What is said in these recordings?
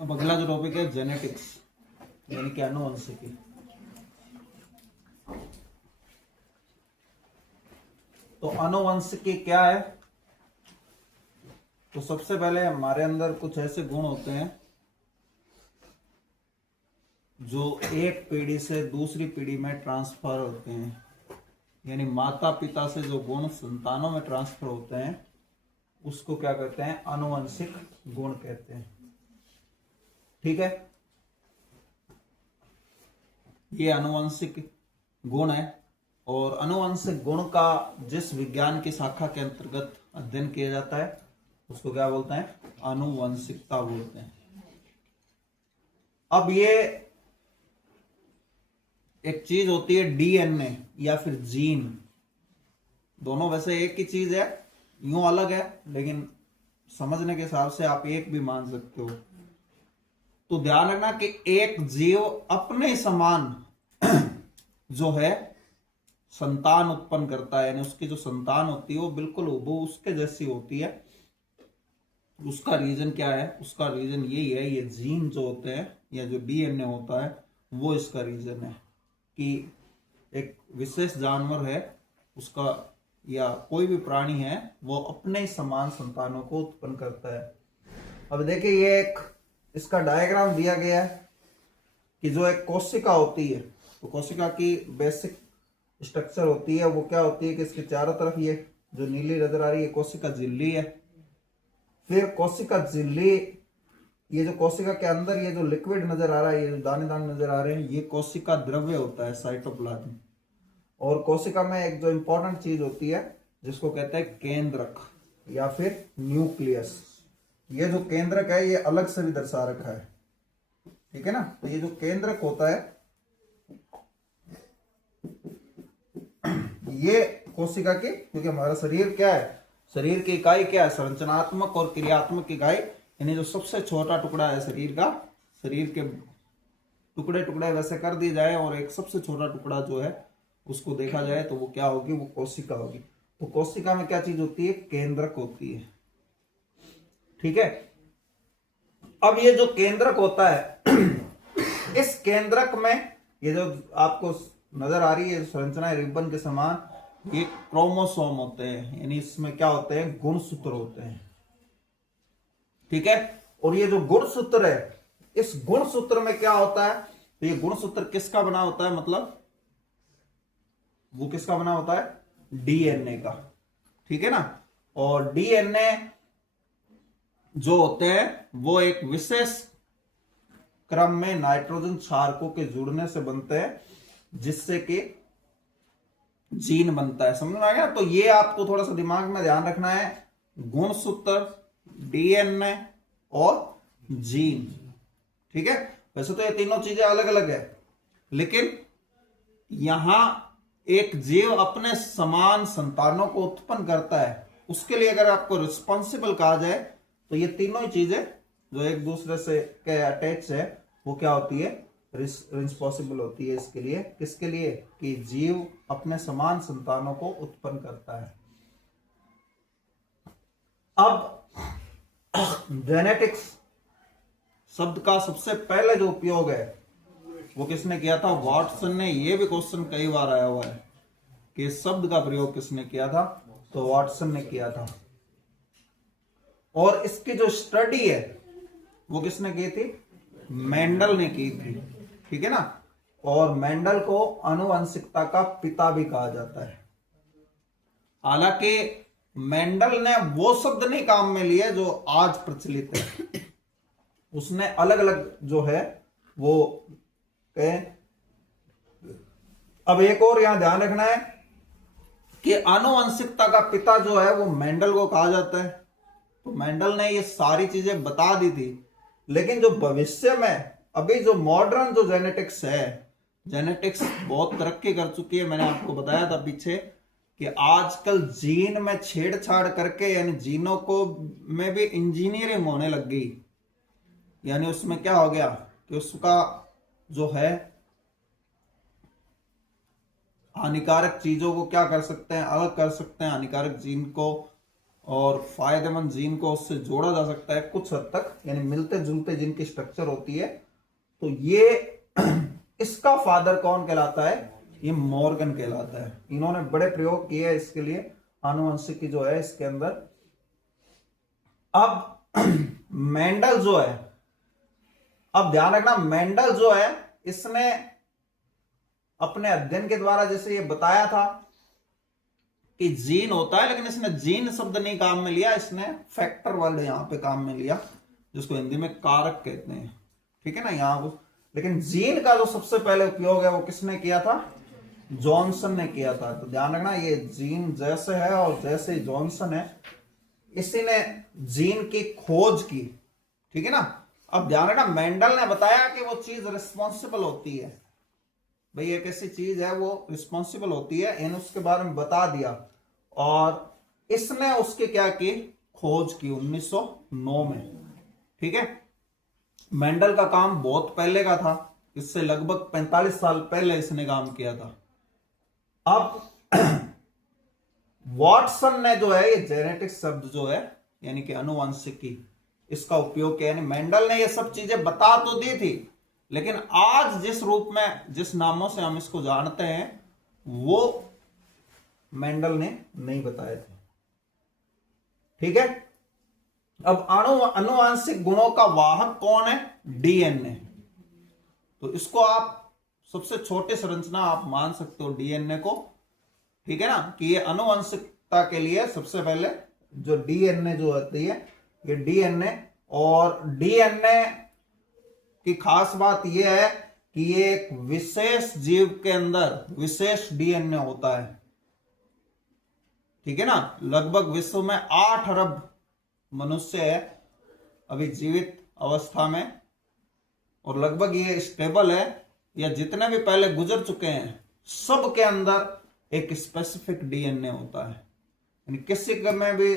अब अगला जो टॉपिक है जेनेटिक्स यानी कि आनुवंशिकी। तो आनुवंशिकी क्या है? तो सबसे पहले हमारे अंदर कुछ ऐसे गुण होते हैं जो एक पीढ़ी से दूसरी पीढ़ी में ट्रांसफर होते हैं, यानी माता पिता से जो गुण संतानों में ट्रांसफर होते हैं उसको क्या कहते हैं? आनुवंशिक गुण कहते हैं। ठीक है, ये आनुवंशिक गुण है। और आनुवंशिक गुण का जिस विज्ञान की शाखा के अंतर्गत अध्ययन किया जाता है उसको क्या बोलते हैं? आनुवंशिकता बोलते हैं। अब ये एक चीज होती है डीएनए या फिर जीन, दोनों वैसे एक ही चीज है, यूं अलग है लेकिन समझने के हिसाब से आप एक भी मान सकते हो। तो ध्यान रखना कि एक जीव अपने समान जो है संतान उत्पन्न करता है, यानी उसकी जो संतान होती है वो बिल्कुल वो उसके जैसी होती है। उसका रीजन क्या है? उसका रीजन यही है, ये जीन जो होते हैं या जो डीएनए होता है वो इसका रीजन है कि एक विशेष जानवर है उसका या कोई भी प्राणी है वो अपने समान संतानों को उत्पन्न करता है। अब देखिए ये एक इसका डायग्राम दिया गया है कि जो एक कोशिका होती है, तो कोशिका की बेसिक स्ट्रक्चर होती है वो क्या होती है कि इसके चारों तरफ ये जो नीली नजर आ रही है कोशिका झिल्ली है। फिर कोशिका झिल्ली, ये जो कोशिका के अंदर ये जो लिक्विड नजर आ रहा है, ये जो दाने दाने नजर आ रहे हैं, ये कोशिका द्रव्य होता है, साइटोप्लाज्म। और कोशिका में एक जो इंपॉर्टेंट चीज होती है जिसको कहते हैं केंद्रक या फिर न्यूक्लियस। ये जो केंद्रक है ये अलग से भी दर्शा रखा है, ठीक है ना। तो ये जो केंद्रक होता है ये कोशिका की, क्योंकि हमारा शरीर क्या है, शरीर की इकाई क्या है? संरचनात्मक और क्रियात्मक इकाई, यानी जो सबसे छोटा टुकड़ा है शरीर का, शरीर के टुकड़े टुकड़े वैसे कर दिए जाए और एक सबसे छोटा टुकड़ा जो है उसको देखा जाए तो वो क्या होगी? वो कोशिका होगी। तो कोशिका में क्या चीज होती है? केंद्रक होती है, ठीक है। अब ये जो केंद्रक होता है इस केंद्रक में ये जो आपको नजर आ रही है संरचना रिबन के समान, ये क्रोमोसोम होते हैं, यानी इसमें क्या होते हैं? गुणसूत्र होते हैं, ठीक है। और ये जो गुणसूत्र है, इस गुणसूत्र में क्या होता है? तो ये गुणसूत्र किसका बना होता है? मतलब वो किसका बना होता है? डीएनए का, ठीक है ना। और डीएनए जो होते हैं वो एक विशेष क्रम में नाइट्रोजन क्षारकों के जुड़ने से बनते हैं जिससे कि जीन बनता है। समझ में आ गया? तो ये आपको थोड़ा सा दिमाग में ध्यान रखना है, गुणसूत्र, डीएनए और जीन, ठीक है। वैसे तो ये तीनों चीजें अलग अलग है, लेकिन यहां एक जीव अपने समान संतानों को उत्पन्न करता है, उसके लिए अगर आपको रिस्पॉन्सिबल कहा जाए तो ये तीनों ही चीजें जो एक दूसरे से के अटैच है वो क्या होती है? रिस्पॉन्सिबल होती है इसके लिए। किसके लिए? कि जीव अपने समान संतानों को उत्पन्न करता है। अब जेनेटिक्स शब्द का सबसे पहले जो उपयोग है वो किसने किया था? वाटसन ने। ये भी क्वेश्चन कई बार आया हुआ है कि इस शब्द का प्रयोग किसने किया था? तो वाटसन ने किया था। और इसकी जो स्टडी है वो किसने की थी? मेंडल ने की थी, ठीक है ना। और मेंडल को आनुवंशिकता का पिता भी कहा जाता है। हालांकि मेंडल ने वो शब्द नहीं काम में लिए जो आज प्रचलित है, उसने अलग अलग जो है वो कहे। अब एक और यहां ध्यान रखना है कि आनुवंशिकता का पिता जो है वो मेंडल को कहा जाता है। तो मेंडल ने ये सारी चीजें बता दी थी, लेकिन जो भविष्य में अभी जो मॉडर्न जो जेनेटिक्स है, जेनेटिक्स बहुत तरक्की कर चुकी है। मैंने आपको बताया था पीछे कि आजकल जीन में छेड़छाड़ करके, यानी जीनों को में भी इंजीनियरिंग होने लग गई। यानी उसमें क्या हो गया कि उसका जो है हानिकारक चीजों को क्या कर सकते हैं? अलग कर सकते हैं, हानिकारक जीन को और फायदेमंद जीन को उससे जोड़ा जा सकता है कुछ हद तक, यानी मिलते जुलते जिनकी स्ट्रक्चर होती है। तो ये इसका फादर कौन कहलाता है? ये मॉर्गन कहलाता है। इन्होंने बड़े प्रयोग किए हैं इसके लिए, आनुवंशिकी जो है इसके अंदर। अब मेंडल जो है, अब ध्यान रखना, मेंडल जो है इसने अपने अध्ययन के द्वारा जैसे ये बताया था कि जीन होता है, लेकिन इसने जीन शब्द नहीं काम में लिया, इसने फैक्टर वर्ड यहां पे काम में लिया, जिसको हिंदी में कारक कहते हैं। ठीक है ना, यहां वो, लेकिन जीन का जो सबसे पहले उपयोग है वो किसने किया था? जॉनसन ने किया था। तो ध्यान रखना, ये जीन जैसे है और जैसे जॉनसन है, इसी ने जीन की खोज की। ठीक है ना। अब ध्यान रखना, मेंडल ने बताया कि वो चीज रिस्पॉन्सिबल होती है, भाई एक ऐसी चीज है वो रिस्पॉन्सिबल होती है, इन उसके बारे में बता दिया, और इसने उसके क्या की? खोज की 1909 में। ठीक है, मेंडल का काम बहुत पहले का था, इससे लगभग 45 साल पहले इसने काम किया था। अब वॉटसन ने जो है ये जेनेटिक शब्द जो है यानी कि अनुवांशिकी, इसका उपयोग किया। यानी मेंडल ने ये सब चीजें बता तो दी थी, लेकिन आज जिस रूप में, जिस नामों से हम इसको जानते हैं, वो मेंडल ने नहीं बताए थे। ठीक है। अब अनुवांशिक गुणों का वाहक कौन है? डीएनए। तो इसको आप सबसे छोटी संरचना आप मान सकते हो डीएनए को। ठीक है ना, कि ये अनुवांशिकता के लिए सबसे पहले जो डीएनए जो होती है, ये डीएनए, और डीएनए की खास बात यह है कि ये एक विशेष जीव के अंदर विशेष डीएनए होता है। ठीक है ना, लगभग विश्व में 8 अरब मनुष्य है अभी जीवित अवस्था में, और लगभग ये स्टेबल है, या जितने भी पहले गुजर चुके हैं सब के अंदर एक स्पेसिफिक डीएनए होता है। यानी किसी में भी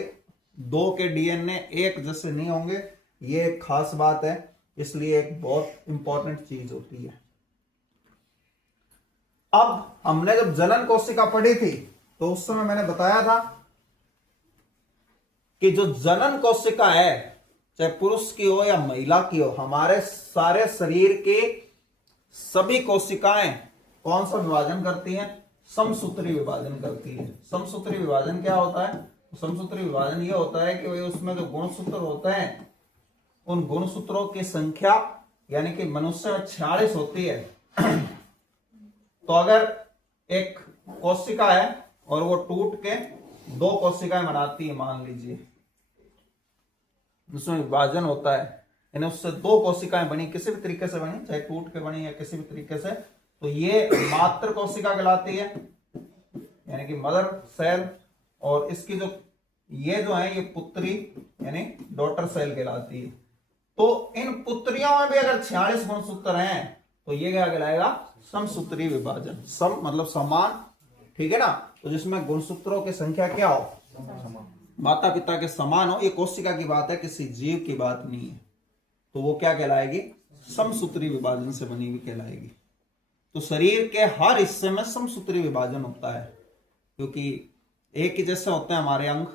2 के डीएनए एक जैसे नहीं होंगे, ये एक खास बात है, इसलिए एक बहुत इंपॉर्टेंट चीज होती है। अब हमने जब जनन कोशिका पढ़ी थी तो उस समय मैंने बताया था कि जो जनन कोशिका है, चाहे पुरुष की हो या महिला की हो, हमारे सारे शरीर के सभी कोशिकाएं कौन सा विभाजन करती हैं? समसूत्री विभाजन करती है। समसूत्री विभाजन क्या होता है? समसूत्री विभाजन यह होता है कि भाई उसमें जो गुणसूत्र होते हैं, उन गुणसूत्रों की संख्या यानी कि मनुष्य में 46 होती है। तो अगर एक कोशिका है और वो टूट के 2 कोशिकाएं बनाती है, मान लीजिए उसमें विभाजन होता है, यानी उससे 2 कोशिकाएं बनी, किसी भी तरीके से बनी, चाहे टूट के बनी या किसी भी तरीके से, तो ये मातृ कोशिका कहलाती है, यानी कि मदर सेल, और इसकी जो ये जो है ये पुत्री यानी डॉटर सेल कहलाती है। तो इन पुत्रियों में भी अगर 46 गुणसूत्र हैं तो ये क्या कहलाएगा? समसूत्री विभाजन। सम मतलब समान। ठीक है ना, तो जिसमें गुणसूत्रों की संख्या क्या हो? माता पिता के समान हो। ये कोशिका की बात है, किसी जीव की बात नहीं है। तो वो क्या कहलाएगी? समसूत्री विभाजन से बनी हुई कहलाएगी। तो शरीर के हर हिस्से में समसूत्री विभाजन होता है, क्योंकि एक ही जैसे होते हैं हमारे अंग।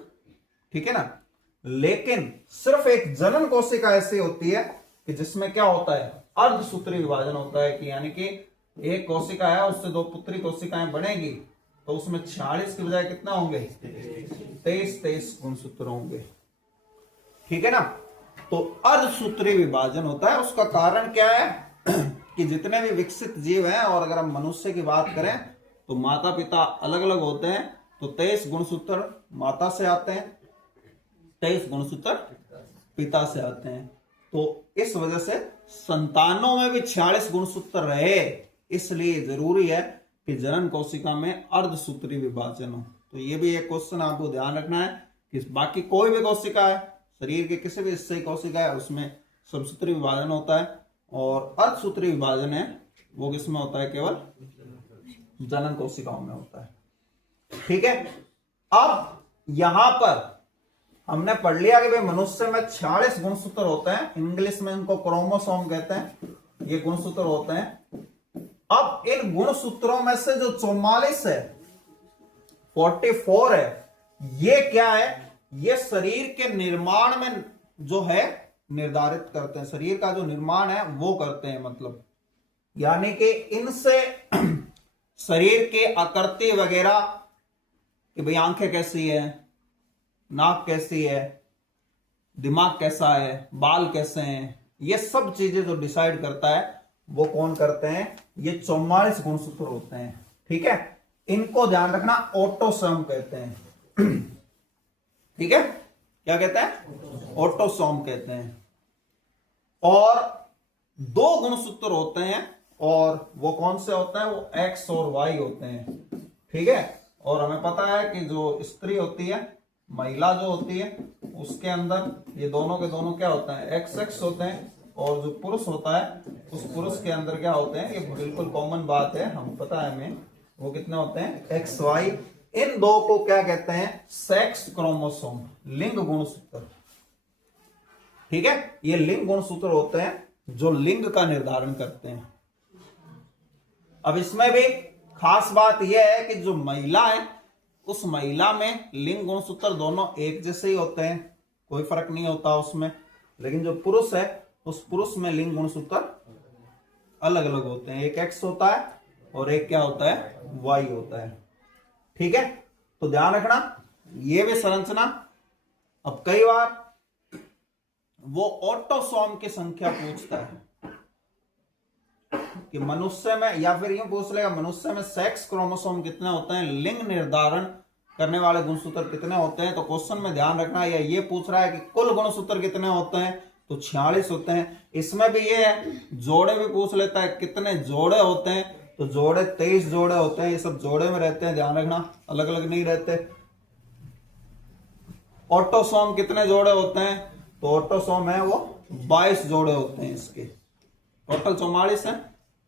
ठीक है ना, लेकिन सिर्फ एक जनन कोशिका ऐसी होती है कि जिसमें क्या होता है? अर्धसूत्री विभाजन होता है, कि यानी कि एक कोशिका है उससे 2 पुत्री कोशिकाएं बनेगी, तो उसमें 46 की बजाय कितना होंगे? 23 गुणसूत्र होंगे। ठीक है ना, तो अर्धसूत्री विभाजन होता है। उसका कारण क्या है कि जितने भी विकसित जीव हैं, और अगर हम मनुष्य की बात करें तो माता पिता अलग अलग होते हैं, तो 23 गुणसूत्र माता से आते हैं, 23 गुणसूत्र पिता से आते हैं। तो इस वजह से संतानों में भी 46 गुणसूत्र रहे, इसलिए जरूरी है कि जनन कोशिका में अर्धसूत्री विभाजन हो। तो ये भी एक क्वेश्चन आपको ध्यान रखना है कि बाकी कोई भी कोशिका है, शरीर के किसी भी हिस्से की कोशिका है, उसमें समसूत्री विभाजन होता है, और अर्धसूत्री विभाजन है वो किसमें होता है? केवल जनन कोशिकाओं में होता है। ठीक है, अब यहां पर हमने पढ़ लिया कि भाई मनुष्य में 46 गुणसूत्र होते हैं, इंग्लिश में इनको क्रोमोसोम कहते हैं, ये गुणसूत्र होते हैं। अब इन गुणसूत्रों में से जो 44 है, 44 है, ये क्या है? ये शरीर के निर्माण में जो है निर्धारित करते हैं, शरीर का जो निर्माण है वो करते हैं, मतलब यानी कि इनसे शरीर के आकृति वगैरह कि भाई आंखें कैसी है, नाक कैसी है, दिमाग कैसा है, बाल कैसे हैं, ये सब चीजें जो डिसाइड करता है वो कौन करते हैं, ये 44 गुणसूत्र होते हैं। ठीक है, इनको ध्यान रखना, ऑटोसोम कहते हैं। ठीक है, क्या कहते हैं, ऑटोसोम कहते हैं। और 2 गुणसूत्र होते हैं, और वो कौन से होते हैं, वो एक्स और वाई होते हैं। ठीक है, और हमें पता है कि जो स्त्री होती है, महिला जो होती है, उसके अंदर ये दोनों के दोनों क्या होते हैं, एक्स एक्स होते हैं, और जो पुरुष होता है उस पुरुष के अंदर क्या होते हैं, ये बिल्कुल कॉमन बात है, हम पता है हमें, वो कितने होते हैं, एक्स वाई। इन दो को क्या कहते हैं, सेक्स क्रोमोसोम, लिंग गुणसूत्र। ठीक है, ये लिंग गुणसूत्र होते हैं जो लिंग का निर्धारण करते हैं। अब इसमें भी खास बात यह है कि जो महिला है, उस महिला में लिंग गुणसूत्र दोनों एक जैसे ही होते हैं, कोई फर्क नहीं होता उसमें। लेकिन जो पुरुष है, उस पुरुष में लिंग गुणसूत्र अलग अलग होते हैं, एक एक्स होता है और एक क्या होता है, वाई होता है। ठीक है, तो ध्यान रखना ये भी संरचना। अब कई बार वो ऑटोसोम की संख्या पूछता है कि मनुष्य में, या फिर यूं पूछ लेगा मनुष्य में सेक्स क्रोमोसोम कितने होते हैं, लिंग निर्धारण करने वाले गुणसूत्र कितने होते हैं। तो क्वेश्चन में ध्यान रखना, या ये पूछ रहा है कि कुल गुणसूत्र कितने होते हैं, तो 46 होते हैं। इसमें भी ये है, जोड़े भी पूछ लेता है कितने जोड़े होते हैं, तो जोड़े 23 जोड़े होते हैं, ये सब जोड़े में रहते हैं, ध्यान रखना, अलग अलग नहीं रहते। ऑटोसोम कितने जोड़े होते हैं, तो ऑटोसोम है वो 22 जोड़े होते हैं, इसके टोटल 44 है।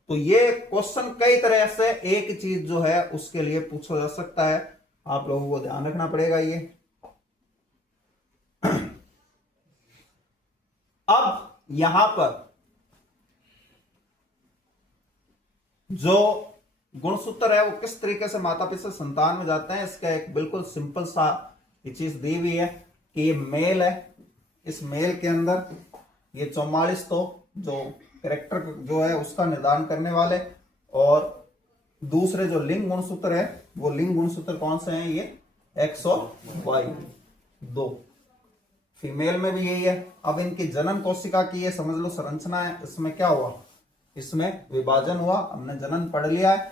तो ये क्वेश्चन कई तरह से एक चीज जो है उसके लिए पूछा जा सकता है, आप लोगों को ध्यान रखना पड़ेगा ये। अब यहां पर जो गुणसूत्र है वो किस तरीके से माता पिता से संतान में जाते हैं, इसका एक बिल्कुल सिंपल सा ये चीज दी हुई है कि ये मेल है, इस मेल के अंदर ये 44 तो जो कैरेक्टर जो है उसका निर्धारण करने वाले, और दूसरे जो लिंग गुणसूत्र है वो लिंग गुणसूत्र कौन से हैं, ये एक्स और वाई, 2। फीमेल में भी यही है। अब इनकी जनन कोशिका की ये समझ लो संरचना है, इसमें क्या हुआ, इसमें विभाजन हुआ, हमने जनन पढ़ लिया है।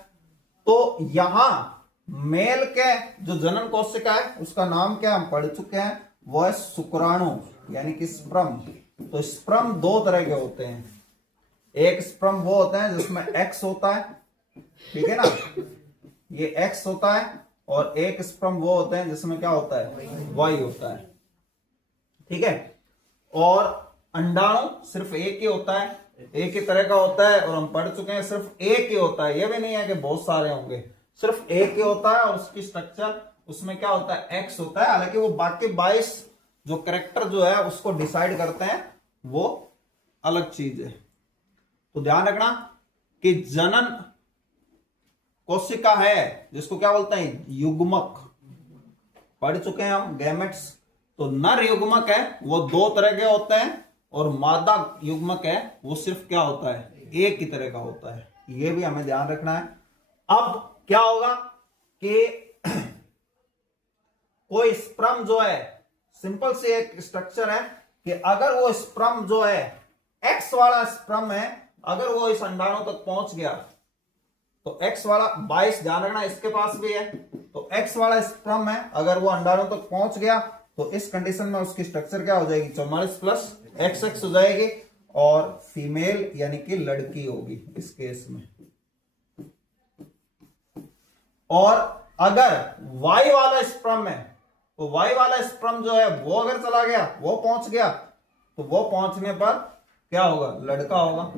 तो यहां मेल के जो जनन कोशिका है उसका नाम क्या हम पढ़ चुके हैं, वो है शुक्राणु यानी कि स्पर्म। तो स्पर्म 2 तरह के होते हैं, एक स्पर्म वो होता है जिसमें एक्स होता है, ठीक है ना, ये एक्स होता है, और एक स्पर्म वो होते हैं जिसमें क्या होता है, वाई होता है। ठीक है, और अंडाणु सिर्फ एक ही होता है, एक ही तरह का होता है, और हम पढ़ चुके हैं सिर्फ एक ही होता है, ये भी नहीं है कि बहुत सारे होंगे, सिर्फ एक ही होता है, और उसकी स्ट्रक्चर उसमें क्या होता है, एक्स होता है। हालांकि वो बाकी 22 जो कैरेक्टर जो है उसको डिसाइड करते हैं, वो अलग चीज है। तो ध्यान रखना कि जनन कोशिका है जिसको क्या बोलते हैं, युग्मक, पढ़ चुके हैं हम गैमेट्स। तो नर युग्मक है वो 2 तरह के होते हैं, और मादा युग्मक है वो सिर्फ क्या होता है, एक ही तरह का होता है, ये भी हमें ध्यान रखना है। अब क्या होगा कि कोई स्पर्म जो है, सिंपल सी एक स्ट्रक्चर है कि अगर वो स्पर्म जो है, एक्स वाला स्पर्म है, अगर वो इस अंडाणु तक पहुंच गया, तो एक्स वाला 22 ध्यान रखना, इसके पास भी है, तो एक्स वाला स्पर्म है, अगर वो अंडाणु तक पहुंच गया तो इस कंडीशन में उसकी स्ट्रक्चर क्या हो जाएगी, 44 प्लस एक्स एक्स हो जाएगी, और फीमेल यानी कि लड़की होगी इस केस में। और अगर वाई वाला स्पर्म है, तो वाई वाला स्पर्म जो है वो अगर चला गया, वो पहुंच गया, तो वो पहुंचने पर क्या होगा, लड़का होगा।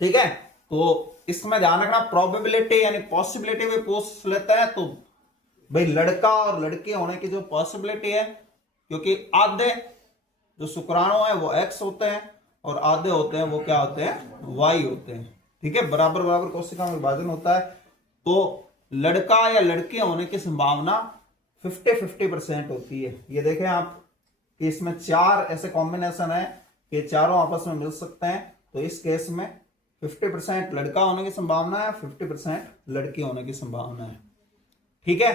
ठीक है, तो इसमें ध्यान रखना, प्रोबेबिलिटी यानी पॉसिबिलिटी भी पूछ लेता है, तो भाई लड़का और लड़की होने की जो पॉसिबिलिटी है, क्योंकि आधे जो शुक्राणु है वो एक्स होते हैं, और आधे होते हैं वो क्या होते हैं, वाई होते हैं। ठीक है, बराबर बराबर कोशिका में विभाजन होता है, तो लड़का या लड़की होने की संभावना 50-50% होती है। ये देखें आप कि इसमें 4 ऐसे कॉम्बिनेशन है कि चारों आपस में मिल सकते हैं। तो इस केस में 50% लड़का होने की संभावना है, 50% लड़की होने की संभावना है। ठीक है,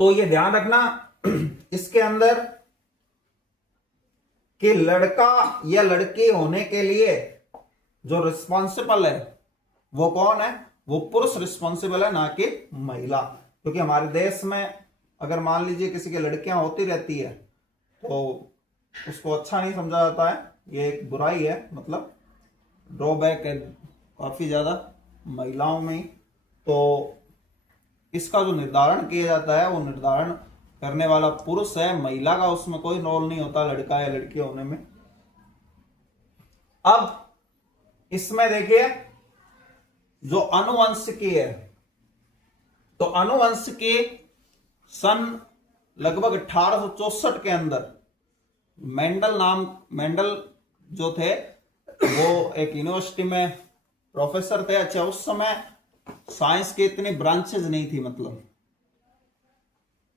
तो ये ध्यान रखना इसके अंदर कि लड़का या लड़की होने के लिए जो रिस्पॉन्सिबल है वो कौन है? वो पुरुष रिस्पॉन्सिबल है, ना कि महिला। क्योंकि हमारे देश में अगर मान लीजिए किसी की लड़कियां होती रहती है तो उसको अच्छा नहीं समझा जाता है, ये एक बुराई है, मतलब ड्रॉबैक है काफी ज्यादा महिलाओं में। तो इसका जो निर्धारण किया जाता है वो निर्धारण करने वाला पुरुष है, महिला का उसमें कोई रोल नहीं होता लड़का या लड़की होने में। अब इसमें देखिए जो आनुवंशिकी है, तो आनुवंशिकी सन लगभग 1864 के अंदर मेंडल जो थे वो एक यूनिवर्सिटी में प्रोफेसर थे। अच्छा, उस समय साइंस के इतनी ब्रांचेज नहीं थी, मतलब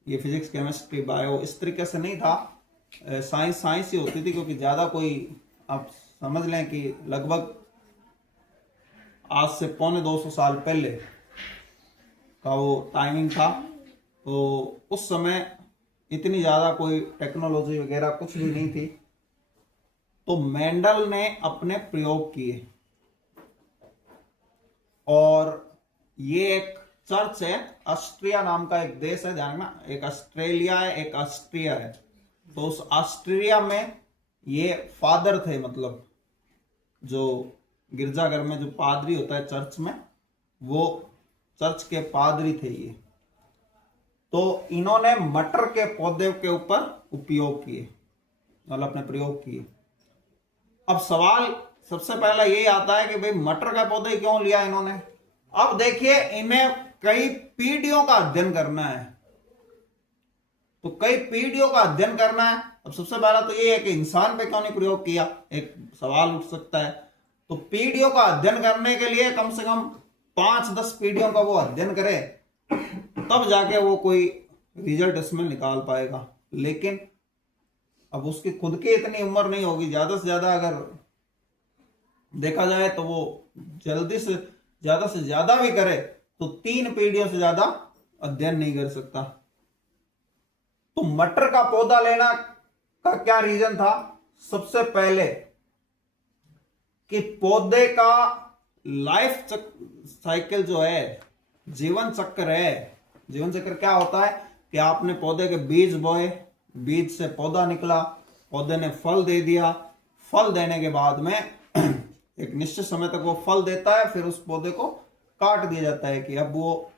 ये फिजिक्स केमिस्ट्री बायो इस तरीके से नहीं था। साइंस ही होती थी, क्योंकि ज्यादा कोई आप समझ लें कि लगभग आज से 250 साल पहले का वो टाइमिंग था। तो उस समय इतनी ज्यादा कोई टेक्नोलॉजी वगैरह कुछ भी नहीं थी। तो मेंडल ने अपने प्रयोग किए, और ये एक चर्च है, ऑस्ट्रिया नाम का एक देश है, ध्यान रखना, एक ऑस्ट्रेलिया है एक ऑस्ट्रिया है। तो उस ऑस्ट्रिया में ये फादर थे, मतलब जो गिरजाघर में जो पादरी होता है चर्च में, वो चर्च के पादरी थे ये। तो इन्होंने मटर के पौधे के ऊपर उपयोग किए, मतलब अपने प्रयोग किए। अब सवाल सबसे पहला यही आता है कि भाई मटर का पौधे क्यों लिया इन्होंने? अब देखिए इन्हें कई पीढ़ियों का अध्ययन करना है, तो कई पीढ़ियों का अध्ययन करना है। अब सबसे पहला तो ये है कि इंसान पे क्यों नहीं प्रयोग किया, एक सवाल उठ सकता है। तो पीढ़ियों का अध्ययन करने के लिए कम से कम 5-10 पीढ़ियों का वो अध्ययन करे, तब जाके वो कोई रिजल्ट इसमें निकाल पाएगा। लेकिन अब उसकी खुद की इतनी उम्र नहीं होगी, ज्यादा से ज्यादा अगर देखा जाए तो वो जल्दी से ज्यादा भी करे तो 3 पीढ़ियों से ज्यादा अध्ययन नहीं कर सकता। तो मटर का पौधा लेना का क्या रीजन था? सबसे पहले कि पौधे का लाइफ साइकिल जो है, जीवन चक्र है। जीवन चक्र क्या होता है कि आपने पौधे के बीज बोए, बीज से पौधा निकला, पौधे ने फल दे दिया, फल देने के बाद में एक निश्चित समय तक वो फल देता है, फिर उस पौधे को काट दिया जाता है कि अब वो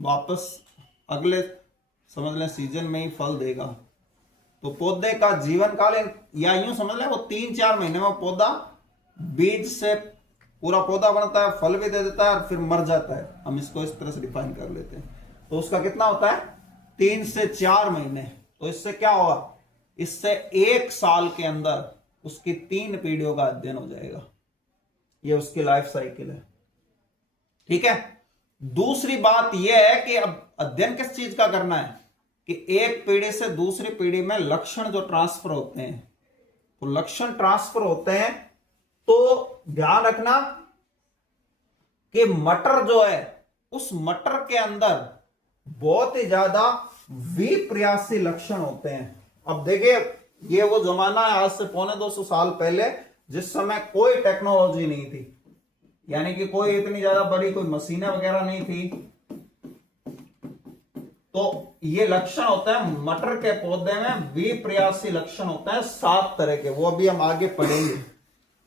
वापस अगले समझ लें सीजन में ही फल देगा। तो पौधे का जीवन काल, या यूं समझ लें वो 3-4 महीने में पौधा बीज से पूरा पौधा बनता है, फल भी दे देता है और फिर मर जाता है। हम इसको इस तरह से डिफाइन कर लेते हैं। तो उसका कितना होता है? 3 से 4 महीने। तो इससे क्या होगा? इससे 1 साल के अंदर उसकी 3 पीढ़ियों का अध्ययन हो जाएगा। ये उसकी लाइफ साइकिल है। ठीक है। दूसरी बात यह है कि अब अध्ययन किस चीज का करना है कि एक पीढ़ी से दूसरी पीढ़ी में लक्षण जो ट्रांसफर होते हैं, तो लक्षण ट्रांसफर होते हैं। तो ध्यान रखना कि मटर जो है, उस मटर के अंदर बहुत ही ज्यादा विप्रयासी लक्षण होते हैं। अब देखिए ये वो जमाना है आज से 250 साल पहले, जिस समय कोई टेक्नोलॉजी नहीं थी, यानी कि कोई इतनी ज्यादा बड़ी कोई मशीनें वगैरह नहीं थी। तो ये लक्षण होता है मटर के पौधे में, विप्रयासी लक्षण होते हैं 7 तरह के। वो अभी हम आगे पढ़ेंगे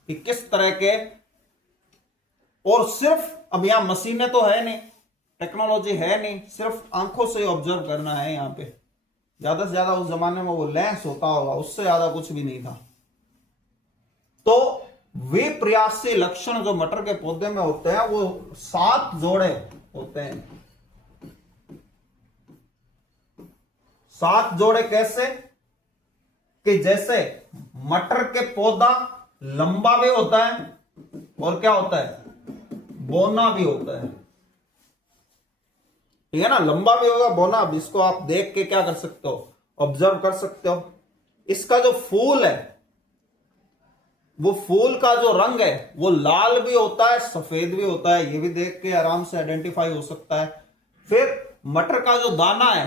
कि किस तरह के। और सिर्फ अब यहां मशीनें तो है नहीं, टेक्नोलॉजी है नहीं, सिर्फ आंखों से ऑब्जर्व करना है। यहां पे ज्यादा से ज्यादा उस जमाने में वो लेंस होता होगा, उससे ज्यादा कुछ भी नहीं था। तो विप्रयासी लक्षण जो मटर के पौधे में होते हैं वो 7 जोड़े होते हैं। 7 जोड़े कैसे? कि जैसे मटर के पौधा लंबा भी होता है और क्या होता है, बौना भी होता है। ठीक है ना, लंबा भी होगा बौना। अब इसको आप देख के क्या कर सकते हो, ऑब्जर्व कर सकते हो। इसका जो फूल है, वो फूल का जो रंग है वो लाल भी होता है, सफेद भी होता है, ये भी देख के आराम से आइडेंटिफाई हो सकता है। फिर मटर का जो दाना है,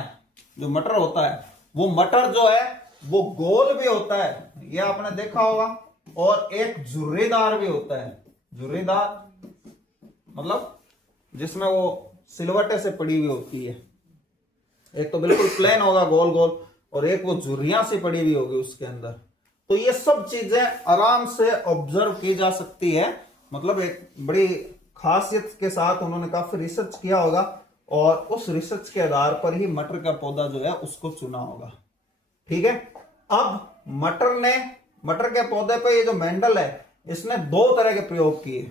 जो मटर होता है, वो मटर जो है वो गोल भी होता है, ये आपने देखा होगा, और एक झुर्रीदार भी होता है। झुर्रीदार मतलब जिसमें वो सिलवटे से पड़ी हुई होती है। एक तो बिल्कुल प्लेन होगा गोल गोल, और एक वो झुर्रियां सी पड़ी हुई होगी उसके अंदर। तो ये सब चीजें आराम से ऑब्जर्व की जा सकती है। मतलब एक बड़ी खासियत के साथ उन्होंने काफी रिसर्च किया होगा, और उस रिसर्च के आधार पर ही मटर का पौधा जो है उसको चुना होगा। ठीक है, अब मटर के पौधे पे ये जो मेंडल है, इसने दो तरह के प्रयोग किए।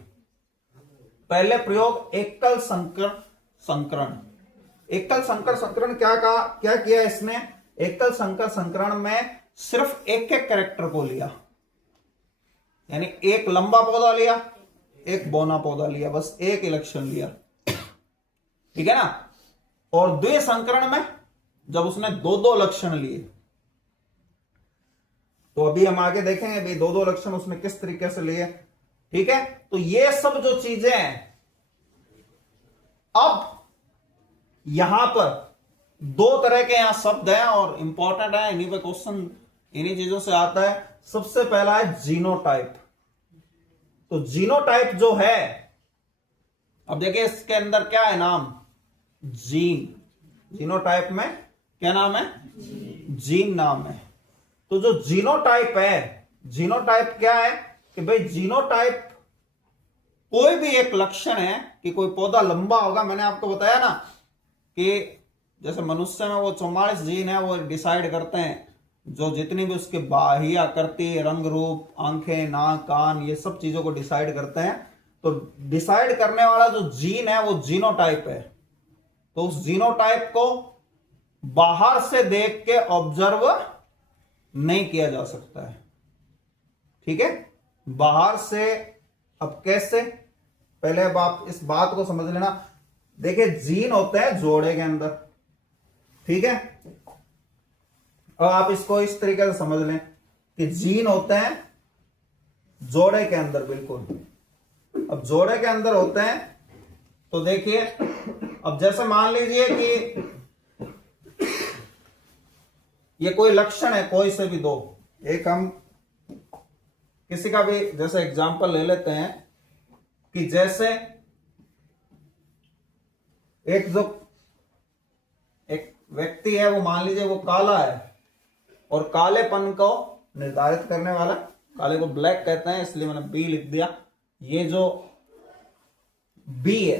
पहले प्रयोग एकल संकरण। एकल संकर संकरण क्या किया इसने, एकल संकर संकरण में सिर्फ एक एक कैरेक्टर को लिया, यानी एक लंबा पौधा लिया, एक बौना पौधा लिया, बस एक इलेक्शन लिया। ठीक है ना। और द्वि संकरण में जब उसने दो दो लक्षण लिए, तो अभी हम आगे देखेंगे भी दो दो लक्षण उसने किस तरीके से लिए। ठीक है, तो ये सब जो चीजें हैं, अब यहां पर दो तरह के यहां शब्द हैं और इंपॉर्टेंट है, इन्हीं पे क्वेश्चन इन्हीं चीजों से आता है। सबसे पहला है जीनोटाइप। तो जीनोटाइप जो है, अब देखिए इसके अंदर क्या है नाम, जीन। जीनोटाइप में क्या नाम है, जीन नाम है। तो जो जीनोटाइप है, जीनोटाइप क्या है कि भाई जीनोटाइप कोई भी एक लक्षण है कि कोई पौधा लंबा होगा। मैंने आपको बताया ना कि जैसे मनुष्य में वो 44 जीन है, वो डिसाइड करते हैं, जो जितनी भी उसके बाह्य आकृति, रंग रूप, आंखें, नाक, कान, ये सब चीजों को डिसाइड करते हैं। तो डिसाइड करने वाला जो जीन है वो जीनोटाइप है। तो उस जीनोटाइप को बाहर से देख के ऑब्जर्व नहीं किया जा सकता है। ठीक है, बाहर से। अब कैसे, पहले अब आप इस बात को समझ लेना। देखिए जीन होते हैं जोड़े के अंदर, ठीक है। अब आप इसको इस तरीके से समझ लें कि जीन होते हैं जोड़े के अंदर, बिल्कुल। अब जोड़े के अंदर होते हैं, तो देखिए अब जैसे मान लीजिए कि ये कोई लक्षण है, कोई से भी दो। एक हम किसी का भी जैसे एग्जांपल ले लेते हैं कि जैसे एक व्यक्ति है, वो मान लीजिए वो काला है, और कालेपन को निर्धारित करने वाला, काले को ब्लैक कहते हैं इसलिए मैंने बी लिख दिया। ये जो बी है,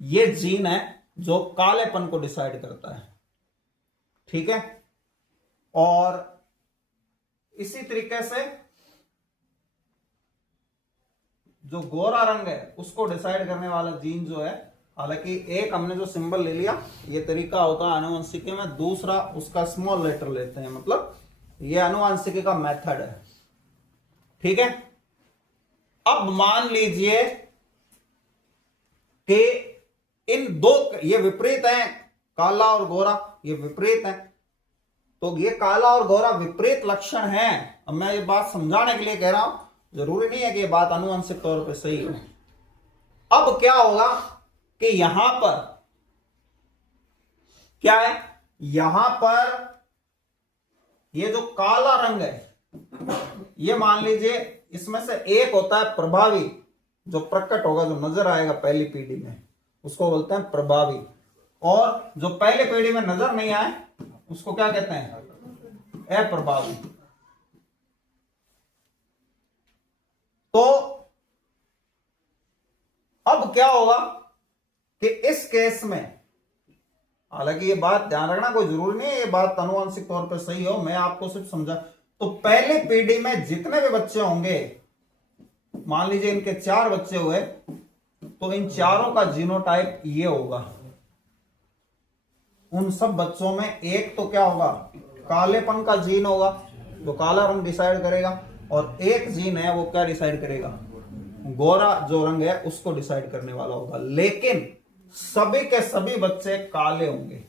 ये जीन है जो कालेपन को डिसाइड करता है। ठीक है, और इसी तरीके से जो गोरा रंग है उसको डिसाइड करने वाला जीन जो है, हालांकि एक हमने जो सिंबल ले लिया, ये तरीका होता है आनुवंशिकी में, दूसरा उसका स्मॉल लेटर लेते हैं, मतलब ये आनुवंशिकी का मेथड है। ठीक है, अब मान लीजिए कि इन दो, ये विपरीत हैं, काला और गोरा, ये विपरीत हैं। तो ये काला और गोरा विपरीत लक्षण हैं। अब मैं ये बात समझाने के लिए कह रहा हूं, जरूरी नहीं है कि ये बात आनुवंशिक तौर पे सही हो। अब क्या होगा कि यहां पर क्या है, यहां पर ये जो काला रंग है, ये मान लीजिए इसमें से एक होता है प्रभावी, जो प्रकट होगा, जो नजर आएगा पहली पीढ़ी में, उसको बोलते हैं प्रभावी। और जो पहले पीढ़ी में नजर नहीं आए उसको क्या कहते हैं, अप्रभावी। तो अब क्या होगा कि इस केस में, हालांकि ये बात ध्यान रखना, कोई जरूरी नहीं है ये बात आनुवंशिक तौर पर सही हो, मैं आपको सिर्फ समझा। तो पहली पीढ़ी में जितने भी बच्चे होंगे, मान लीजिए इनके 4 बच्चे हुए, तो इन चारों का जीनोटाइप ये होगा। उन सब बच्चों में एक तो क्या होगा, कालेपन का जीन होगा, जो काला रंग डिसाइड करेगा, और एक जीन है वो क्या डिसाइड करेगा, गोरा जो रंग है उसको डिसाइड करने वाला होगा। लेकिन सभी के सभी बच्चे काले होंगे,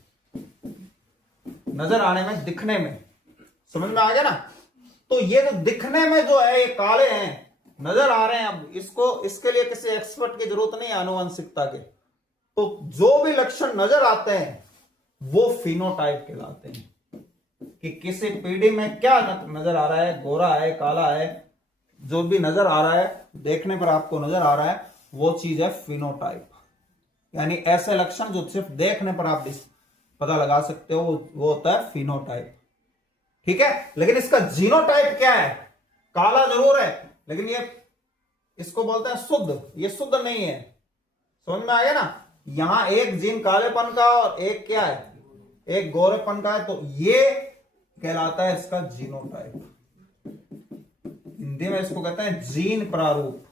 नजर आने में, दिखने में। समझ में आ गया ना? तो ये जो दिखने में जो है ये काले हैं, नजर आ रहे हैं, अब इसके लिए किसी एक्सपर्ट की जरूरत नहीं है आनुवंशिकता के। तो जो भी लक्षण नजर आते हैं वो फिनोटाइप कहलाते हैं कि किसी पीढ़ी में क्या नजर आ रहा है, गोरा है, काला है, जो भी नजर आ रहा है, देखने पर आपको नजर आ रहा है, वो चीज है फिनोटाइप। यानी ऐसे लक्षण जो सिर्फ देखने पर आप पता लगा सकते हो, वो होता है फिनोटाइप। ठीक है, लेकिन इसका जीनोटाइप क्या है? काला जरूर है, लेकिन ये इसको बोलते हैं शुद्ध, ये शुद्ध नहीं है। समझ में आ गया ना? यहां एक जीन कालेपन का और एक क्या है, एक गोरेपन का है, तो ये कहलाता है इसका जीनोटाइप। हिंदी में इसको कहते हैं जीन प्रारूप।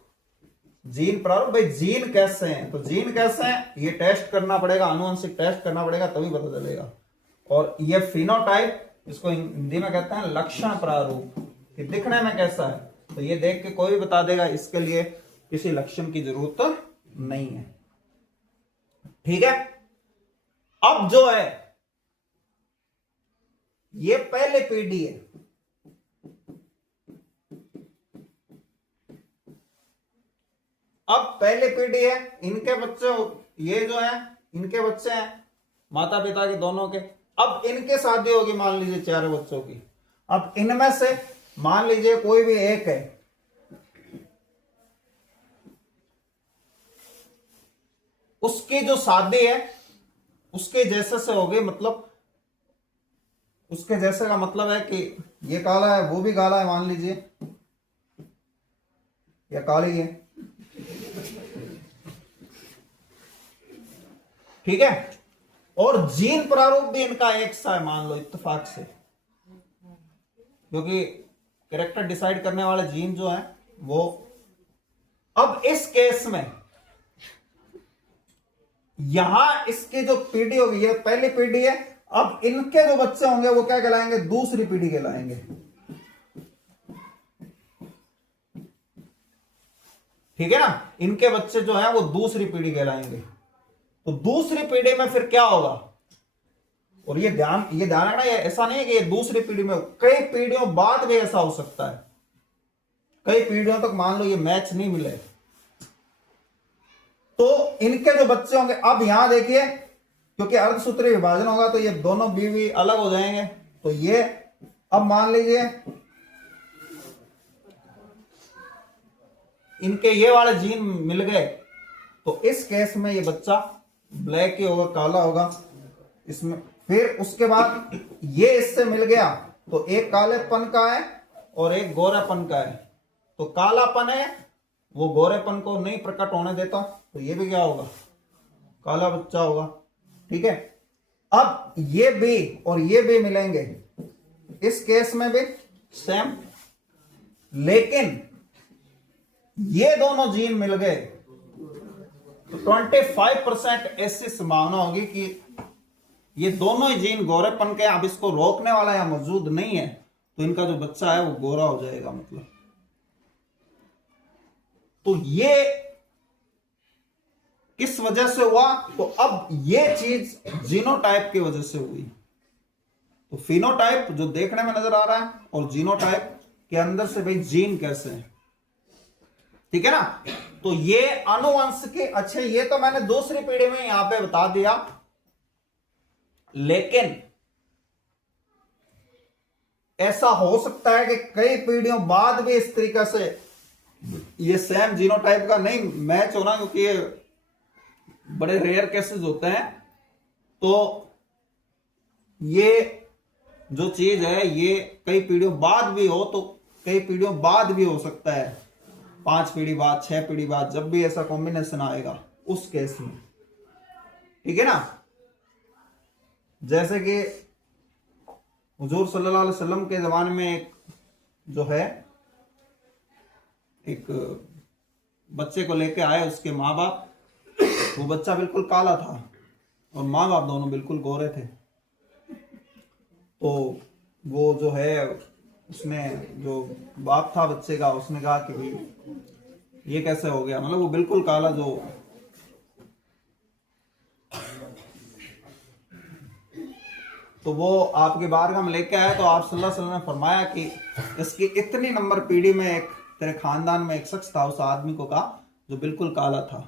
जीन प्रारूप, भाई जीन कैसे हैं? तो जीन कैसे हैं ये टेस्ट करना पड़ेगा, आनुवंशिक टेस्ट करना पड़ेगा, तभी पता चलेगा। और ये फिनोटाइप, इसको हिंदी में कहते हैं लक्षण प्रारूप, कि दिखने में कैसा है। तो ये देख के कोई भी बता देगा, इसके लिए किसी लक्षण की जरूरत नहीं है। ठीक है, अब जो है ये पहले पीढ़ी है। अब पहले पीढ़ी है, इनके बच्चे, ये जो है इनके बच्चे हैं माता पिता के दोनों के। अब इनके शादी होगी मान लीजिए 4 बच्चों की। अब इनमें से मान लीजिए कोई भी एक है, उसकी जो शादी है उसके जैसे से होगी, मतलब उसके जैसे का मतलब है कि ये काला है, वो भी काला है मान लीजिए, या काली है। ठीक है, और जीन प्रारूप भी इनका एक सा है मान लो इत्तेफाक से, क्योंकि कैरेक्टर डिसाइड करने वाले जीन जो है वो। अब इस केस में यहां इसकी जो पीढ़ी होगी, ये पहली पीढ़ी है, अब इनके जो बच्चे होंगे वो क्या कहलाएंगे? दूसरी पीढ़ी कहलाएंगे। ठीक है ना? इनके बच्चे जो है वो दूसरी पीढ़ी कहलाएंगे। तो दूसरी पीढ़ी में फिर क्या होगा? और ये ध्यान रखना, ये ऐसा नहीं है कि ये दूसरी पीढ़ी में, कई पीढ़ियों बाद भी ऐसा हो सकता है। कई पीढ़ियों तक मान लो ये मैच नहीं मिले, तो इनके जो बच्चे होंगे, अब यहां देखिए, क्योंकि अर्धसूत्री विभाजन होगा तो ये दोनों बीवी अलग हो जाएंगे। तो ये अब मान लीजिए इनके ये वाले जीन मिल गए, तो इस केस में ये बच्चा ब्लैक ही होगा, काला होगा इसमें। फिर उसके बाद ये इससे मिल गया, तो एक कालेपन का है और एक गोरापन का है। तो कालापन है वो गोरेपन को नहीं प्रकट होने देता, तो ये भी क्या होगा? काला बच्चा होगा। ठीक है, अब ये बी और ये बी मिलेंगे, इस केस में भी सेम, लेकिन ये दोनों जीन मिल गए तो 25% ऐसी संभावना होगी कि ये दोनों ही जीन गोरेपन के, अब इसको रोकने वाला या मौजूद नहीं है, तो इनका जो बच्चा है वो गोरा हो जाएगा मतलब। तो ये किस वजह से हुआ? तो अब ये चीज जीनोटाइप की वजह से हुई। तो फिनोटाइप जो देखने में नजर आ रहा है, और जीनोटाइप के अंदर से भाई जीन कैसे है। ठीक है ना? तो ये आनुवंशिकी, अच्छे ये तो मैंने दूसरी पीढ़ी में यहां पे बता दिया, लेकिन ऐसा हो सकता है कि कई पीढ़ियों बाद भी इस तरीके से ये सेम जीनोटाइप का नहीं मैच होना, क्योंकि ये बड़े रेयर केसेस होते हैं। तो ये जो चीज है ये कई पीढ़ियों बाद भी हो, तो कई पीढ़ियों बाद भी हो सकता है, 5 पीढ़ी बाद, 6 पीढ़ी बाद, जब भी ऐसा कॉम्बिनेशन आएगा उस केस में। ठीक है ना? जैसे कि हुजूर सल्लल्लाहु अलैहि वसल्लम के जमाने में एक जो है एक बच्चे को लेके आए उसके माँ बाप, वो बच्चा बिल्कुल काला था और माँ बाप दोनों बिल्कुल गोरे थे। तो वो जो है उसने, जो बाप था बच्चे का, उसने कहा कि भाई ये कैसे हो गया, मतलब वो बिल्कुल काला जो तो वो आपके बारगाह में लेके आया, तो आप सल्लल्लाहु अलैहि वसल्लम ने फरमाया कि इसकी इतनी नंबर पीढ़ी में एक तेरे खानदान में एक शख्स था, उस आदमी को कहा जो बिल्कुल काला था,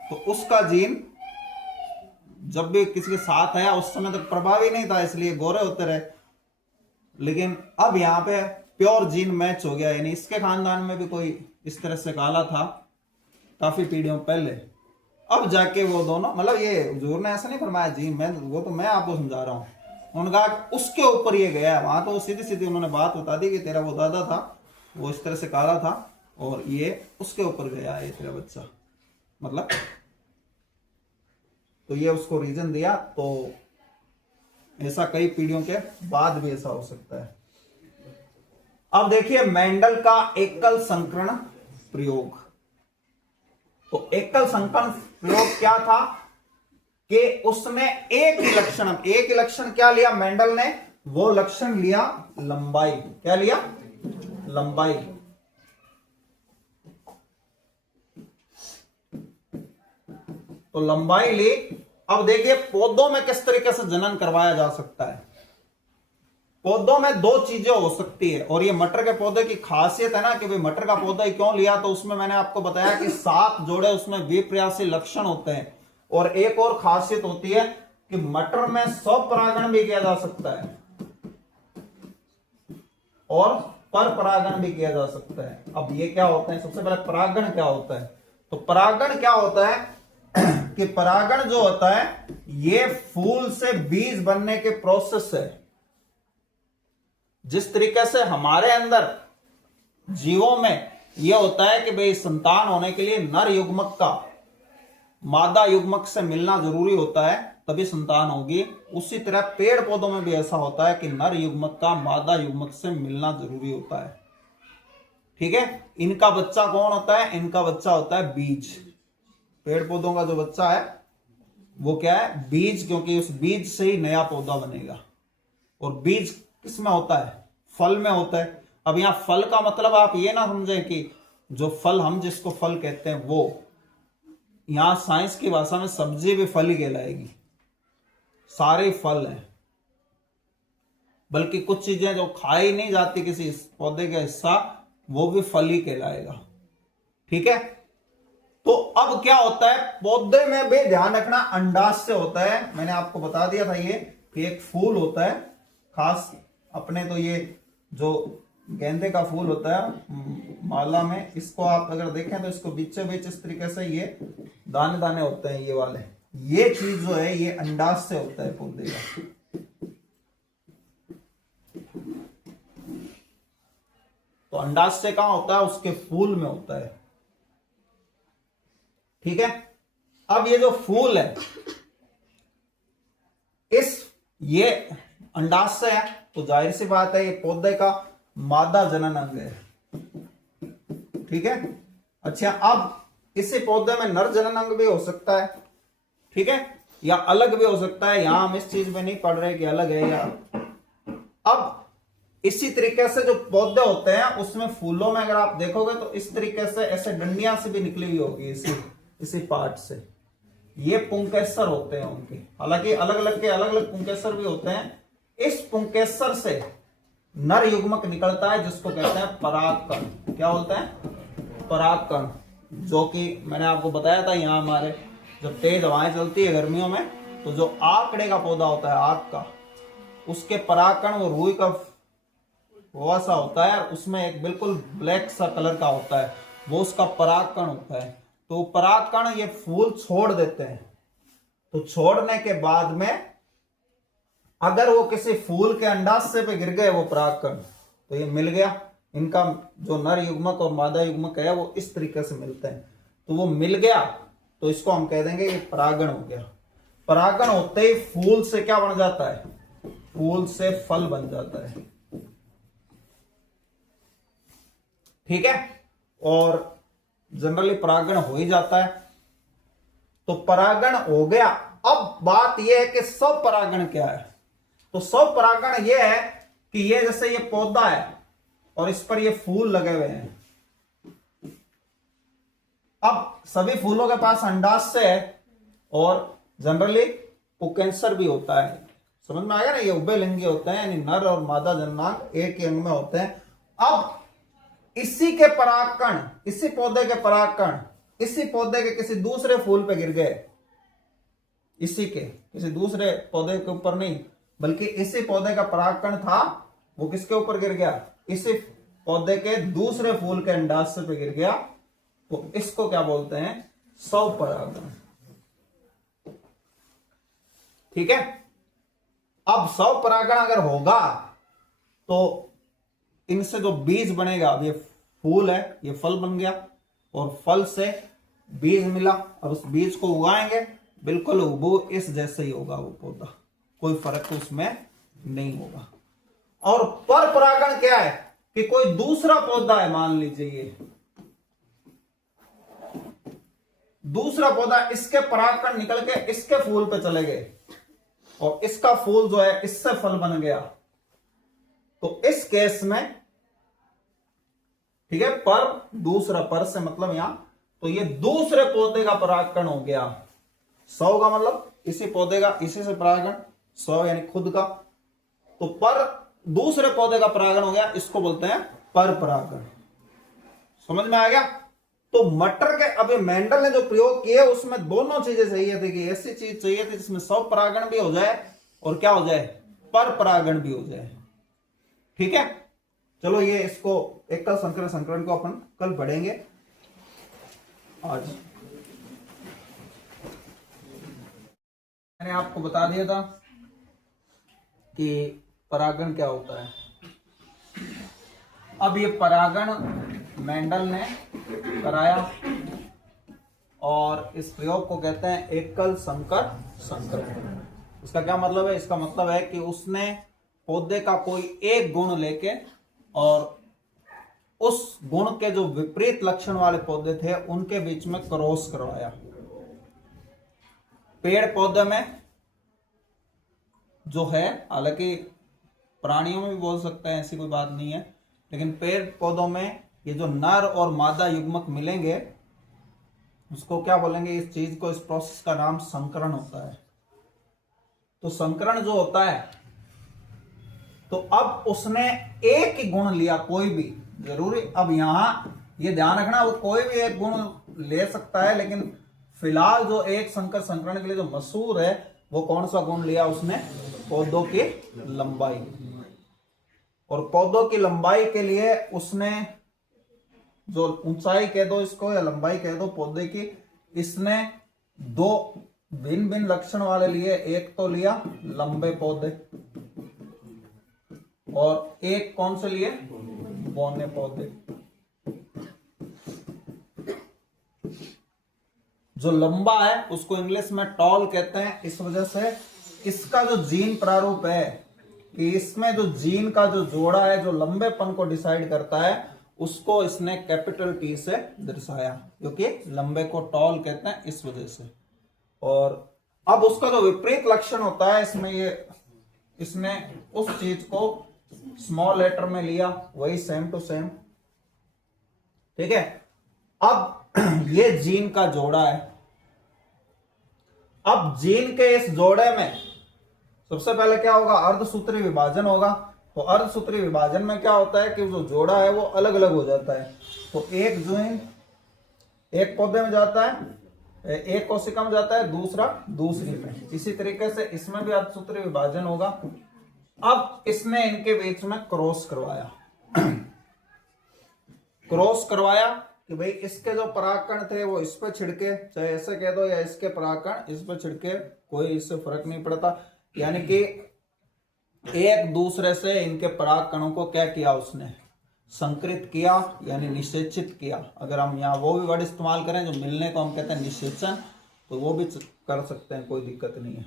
तो उसका जीन जब भी किसी के साथ आया उस समय तक प्रभावी नहीं था, इसलिए गोरे होते रहे। लेकिन अब यहाँ पे प्योर जीन मैच हो गया, यानी इसके खानदान में भी कोई इस तरह से काला था काफी पीढ़ियों पहले। अब जाके वो दोनों, मतलब ये हुजूर ने ऐसा नहीं फरमाया जीन, मैं आपको समझा रहा हूँ। उन्होंने कहा उसके ऊपर ये गया, वहां तो सीधी सीधी उन्होंने बात बता दी कि तेरा वो दादा था वो इस तरह से काला था और ये उसके ऊपर गया ये तेरा बच्चा, मतलब तो ये उसको रीजन दिया। तो ऐसा कई पीढ़ियों के बाद भी ऐसा हो सकता है। अब देखिए मेंडल का एकल संकरण प्रयोग। तो एकल संकरण प्रयोग क्या था कि उसने एक ही लक्षण क्या लिया मेंडल ने, वो लक्षण लिया लंबाई। क्या लिया? लंबाई। तो लंबाई ली। अब देखिए पौधों में किस तरीके से जनन करवाया जा सकता है। पौधों में दो चीजें हो सकती है, और ये मटर के पौधे की खासियत है ना कि भाई मटर का पौधा ही क्यों लिया, तो उसमें मैंने आपको बताया कि 7 जोड़े उसमें विप्रयासी लक्षण होते हैं। और एक और खासियत होती है कि मटर में स्वपरागण भी किया जा सकता है और पर परागण भी किया जा सकता है। अब ये क्या होता है, सबसे पहले परागण क्या होता है। तो परागण क्या होता है कि परागण जो होता है ये फूल से बीज बनने के प्रोसेस है। जिस तरीके से हमारे अंदर जीवों में यह होता है कि भाई संतान होने के लिए नर युग्मक का मादा युग्मक से मिलना जरूरी होता है तभी संतान होगी, उसी तरह पेड़ पौधों में भी ऐसा होता है कि नर युग्मक का मादा युग्मक से मिलना जरूरी होता है। ठीक है, इनका बच्चा कौन होता है? इनका बच्चा होता है बीज। पेड़ पौधों का जो बच्चा है वो क्या है? बीज, क्योंकि उस बीज से ही नया पौधा बनेगा। और बीज किसमें होता है? फल में होता है। अब यहां फल का मतलब आप ये ना समझें कि जो फल हम जिसको फल कहते हैं वो, यहां साइंस की भाषा में सब्जी भी फल ही कहलाएगी, सारे फल हैं। बल्कि कुछ चीजें जो खाई नहीं जाती किसी पौधे का हिस्सा, वो भी फल ही कहलाएगा। ठीक है, तो अब क्या होता है पौधे में भी ध्यान रखना, अंडाशय होता है। मैंने आपको बता दिया था ये कि एक फूल होता है खास अपने, तो ये जो गेंदे का फूल होता है माला में, इसको आप अगर देखें तो इसको बीचों बीच इस तरीके से ये दाने दाने होते हैं, ये वाले, ये चीज जो है ये अंडाशय होता है पौधे का। तो अंडाशय कहां होता है? उसके फूल में होता है। ठीक है, अब ये जो फूल है ये अंडाशय है, तो जाहिर सी बात है ये पौधे का मादा जनन अंग है। ठीक है, अच्छा अब इसी पौधे में नर जनन अंग भी हो सकता है। ठीक है, या अलग भी हो सकता है। यहां हम इस चीज में नहीं पढ़ रहे कि अलग है या। अब इसी तरीके से जो पौधे होते हैं उसमें फूलों में अगर आप देखोगे तो इस तरीके से ऐसे डंडियां से भी निकली हुई होगी इसी पार्ट से, ये पुंकेसर होते हैं उनके। हालांकि अलग अलग के अलग अलग पुंकेसर भी होते हैं। इस पुंकेसर से नर युग्मक निकलता है जिसको कहते हैं परागकण। क्या बोलते हैं? परागकण। जो कि मैंने आपको बताया था, यहां हमारे जब तेज हवाएं चलती है गर्मियों में, तो जो आकड़े का पौधा होता है आक का, उसके परागकण वो रुई का वो सा होता है, उसमें एक बिल्कुल ब्लैक सा कलर का होता है, वो उसका परागकण होता है। तो परागकण ये फूल छोड़ देते हैं। तो छोड़ने के बाद में अगर वो किसी फूल के अंडाशय पे गिर गए वो परागकण, तो ये मिल गया। इनका जो नर युग्मक और मादा युग्मक है वो इस तरीके से मिलते हैं, तो वो मिल गया तो इसको हम कह देंगे ये परागण हो गया। परागण होते ही फूल से क्या बन जाता है? फूल से फल बन जाता है। ठीक है, और जनरली परागण हो ही जाता है। तो परागण हो गया। अब बात यह है कि स्वपरागण क्या है। तो स्वपरागण यह है कि ये जैसे ये पौधा है और इस पर ये फूल लगे हुए हैं। अब सभी फूलों के पास अंडाशय है और जनरली पुंकेसर भी होता है, समझ में आ गया ना, ये उभयलिंगी होते हैं, यानी नर और मादा जननांग एक ही अंग में होते हैं। अब इसी के परागकण, इसी पौधे के परागकण इसी पौधे के किसी दूसरे फूल पे गिर गए, इसी के किसी दूसरे पौधे के ऊपर नहीं, बल्कि इसी पौधे का परागकण था, वो किसके ऊपर गिर गया, इसी पौधे के दूसरे फूल के अंडाशय पे गिर गया, तो इसको क्या बोलते हैं, स्वपरागण। ठीक है। अब स्वपरागण अगर होगा तो इनसे जो बीज बनेगा, अब ये फूल है, ये फल बन गया, और फल से बीज मिला, अब उस बीज को उगाएंगे, बिल्कुल वो इस जैसे ही होगा वो पौधा, कोई फर्क उसमें नहीं होगा। और पर परागण क्या है कि कोई दूसरा पौधा है, मान लीजिए ये दूसरा पौधा, इसके परागकण निकल के इसके फूल पे चले गए और इसका फूल जो है इससे फल बन गया, तो इस केस में ठीक है, पर दूसरा, पर से मतलब यहां, तो ये दूसरे पौधे का परागकण हो गया। 100 का मतलब इसी पौधे का इसी से परागण, 100 यानी खुद का, तो पर दूसरे पौधे का परागण हो गया, इसको बोलते हैं पर परागण। समझ में आ गया। तो मटर के, अभी मेंडल ने जो प्रयोग किए उसमें दोनों चीजें चाहिए थी, कि ऐसी चीज चाहिए थी जिसमें 100 परागण भी हो जाए और क्या हो जाए, पर परागण भी हो जाए। ठीक है, चलो ये इसको एकल संकरण संकरण को अपन कल पढ़ेंगे। आज मैंने आपको बता दिया था कि परागण क्या होता है। अब ये परागण मेंडल ने कराया और इस प्रयोग को कहते हैं एकल संकर संकरण। इसका क्या मतलब है, इसका मतलब है कि उसने पौधे का कोई एक गुण लेके और उस गुण के जो विपरीत लक्षण वाले पौधे थे उनके बीच में क्रॉस करवाया। पेड़ पौधे में जो है, हालांकि प्राणियों में भी बोल सकते हैं, ऐसी कोई बात नहीं है, लेकिन पेड़ पौधों में ये जो नर और मादा युग्मक मिलेंगे उसको क्या बोलेंगे, इस चीज को, इस प्रोसेस का नाम संकरण होता है। तो संकरण जो होता है, तो अब उसने एक ही गुण लिया, कोई भी जरूरी, अब यहां ये ध्यान रखना वो कोई भी एक गुण ले सकता है, लेकिन फिलहाल जो एक संकर संकरण के लिए जो मशहूर है वो कौन सा गुण लिया उसने, पौधों की लंबाई। और पौधों की लंबाई के लिए उसने जो ऊंचाई कह दो इसको या लंबाई कह दो पौधे की, इसने दो भिन्न भिन्न लक्षण वाले लिए। एक तो लिया लंबे पौधे और एक कौन से लिए, बौने पौधे। जो लंबा है उसको इंग्लिश में टॉल कहते हैं, इस वजह से इसका जो जीन प्रारूप है कि इसमें जो जीन का जो जोड़ा है जो लंबेपन को डिसाइड करता है उसको इसने कैपिटल टी से दर्शाया, क्योंकि लंबे को टॉल कहते हैं इस वजह से। और अब उसका जो विपरीत लक्षण होता है इसमें, ये इसने उस चीज को स्मॉल लेटर में लिया, वही सेम टू सेम। ठीक है, अब ये जीन का जोड़ा है। अब जीन के इस जोड़े में सबसे पहले क्या होगा, अर्धसूत्री विभाजन होगा। तो अर्धसूत्री विभाजन में क्या होता है कि जो जोड़ा है वो अलग अलग हो जाता है। तो एक जीन एक पौधे में जाता है, एक कोशिका में जाता है, दूसरा दूसरी में। इसी तरीके से इसमें भी अर्धसूत्री विभाजन होगा। अब इसने इनके बीच में क्रॉस करवाया क्रॉस करवाया कि भाई इसके जो परागकण थे वो इस पे छिड़के, चाहे ऐसे कह दो, या इसके परागकण इस पे छिड़के, कोई इससे फर्क नहीं पड़ता। यानी कि एक दूसरे से इनके परागकणों को क्या किया उसने, संकृत किया, यानी निषेचित किया। अगर हम यहाँ वो भी वर्ड इस्तेमाल करें जो मिलने को हम कहते हैं निषेचन, तो वो भी कर सकते हैं, कोई दिक्कत नहीं है।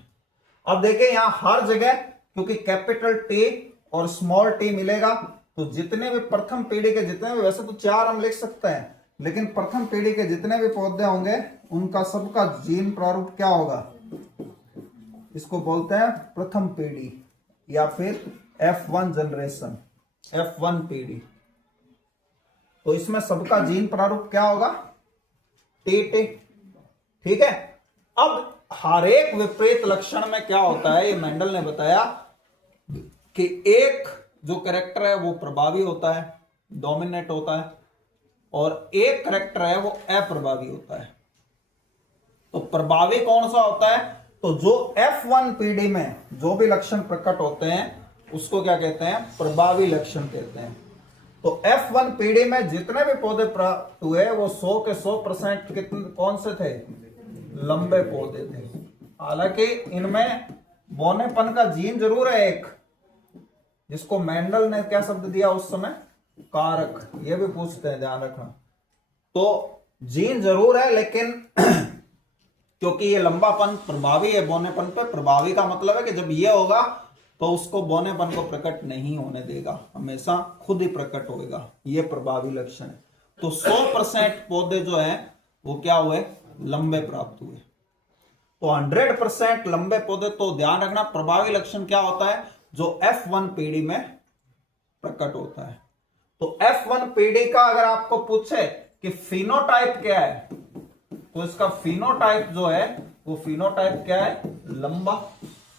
अब देखिए यहाँ हर जगह क्योंकि कैपिटल टी और स्मॉल टी मिलेगा, तो जितने भी प्रथम पीढ़ी के जितने भी, वैसे तो 4 हम लिख सकते हैं, लेकिन प्रथम पीढ़ी के जितने भी पौधे होंगे उनका सबका जीन प्रारूप क्या होगा, इसको बोलते हैं प्रथम पीढ़ी या फिर F1 जनरेशन, F1 पीढ़ी। तो इसमें सबका जीन प्रारूप क्या होगा, टी टी। ठीक है, अब हर एक विपरीत लक्षण में क्या होता है, ये मेंडल ने बताया कि एक जो कैरेक्टर है वो प्रभावी होता है, डोमिनेट होता है, और एक कैरेक्टर है वो अप्रभावी होता है। तो प्रभावी कौन सा होता है, तो जो F1 पीढ़ी में जो भी लक्षण प्रकट होते हैं उसको क्या कहते हैं, प्रभावी लक्षण कहते हैं। तो F1 पीढ़ी में जितने भी पौधे प्राप्त हुए वो 100 के 100% कितने कौन से थे, लंबे पौधे थे। हालांकि इनमें बौनेपन का जीन जरूर है एक, जिसको मेंडल ने क्या शब्द दिया उस समय, कारक। ये भी पूछते हैं, ध्यान रखना। तो जीन जरूर है, लेकिन क्योंकि ये लंबापन प्रभावी है बौनेपन पे, प्रभावी का मतलब है कि जब ये होगा तो उसको बौनेपन को प्रकट नहीं होने देगा, हमेशा खुद ही प्रकट होएगा, ये प्रभावी लक्षण है। तो 100% पौधे जो है वो क्या हुए, लंबे प्राप्त हुए। तो 100% लंबे पौधे। तो ध्यान रखना प्रभावी लक्षण क्या होता है, जो F1 पीढ़ी में प्रकट होता है। तो F1 पीढ़ी का अगर आपको पूछे कि फिनोटाइप क्या है, तो इसका फिनोटाइप जो है वो फिनोटाइप क्या है,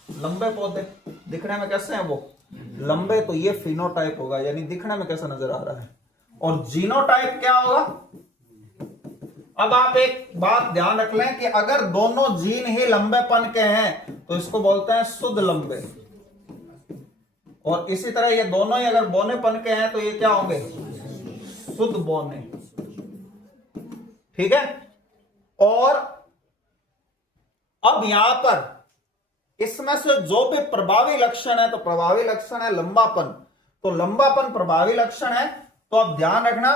लंबे पौधे। दिखने में कैसे हैं वो, लंबे। तो ये फिनोटाइप होगा, यानी दिखने में कैसा नजर आ रहा है। और जीनोटाइप क्या होगा, अब आप एक बात ध्यान रख लें कि अगर दोनों जीन ही लंबेपन के हैं तो इसको बोलते हैं शुद्ध लंबे, और इसी तरह ये दोनों ही अगर बौनेपन के हैं तो ये क्या होंगे, शुद्ध बौने। ठीक है। और अब यहां पर इसमें से जो भी प्रभावी लक्षण है, तो प्रभावी लक्षण है लंबापन, तो लंबापन प्रभावी लक्षण है। तो अब ध्यान रखना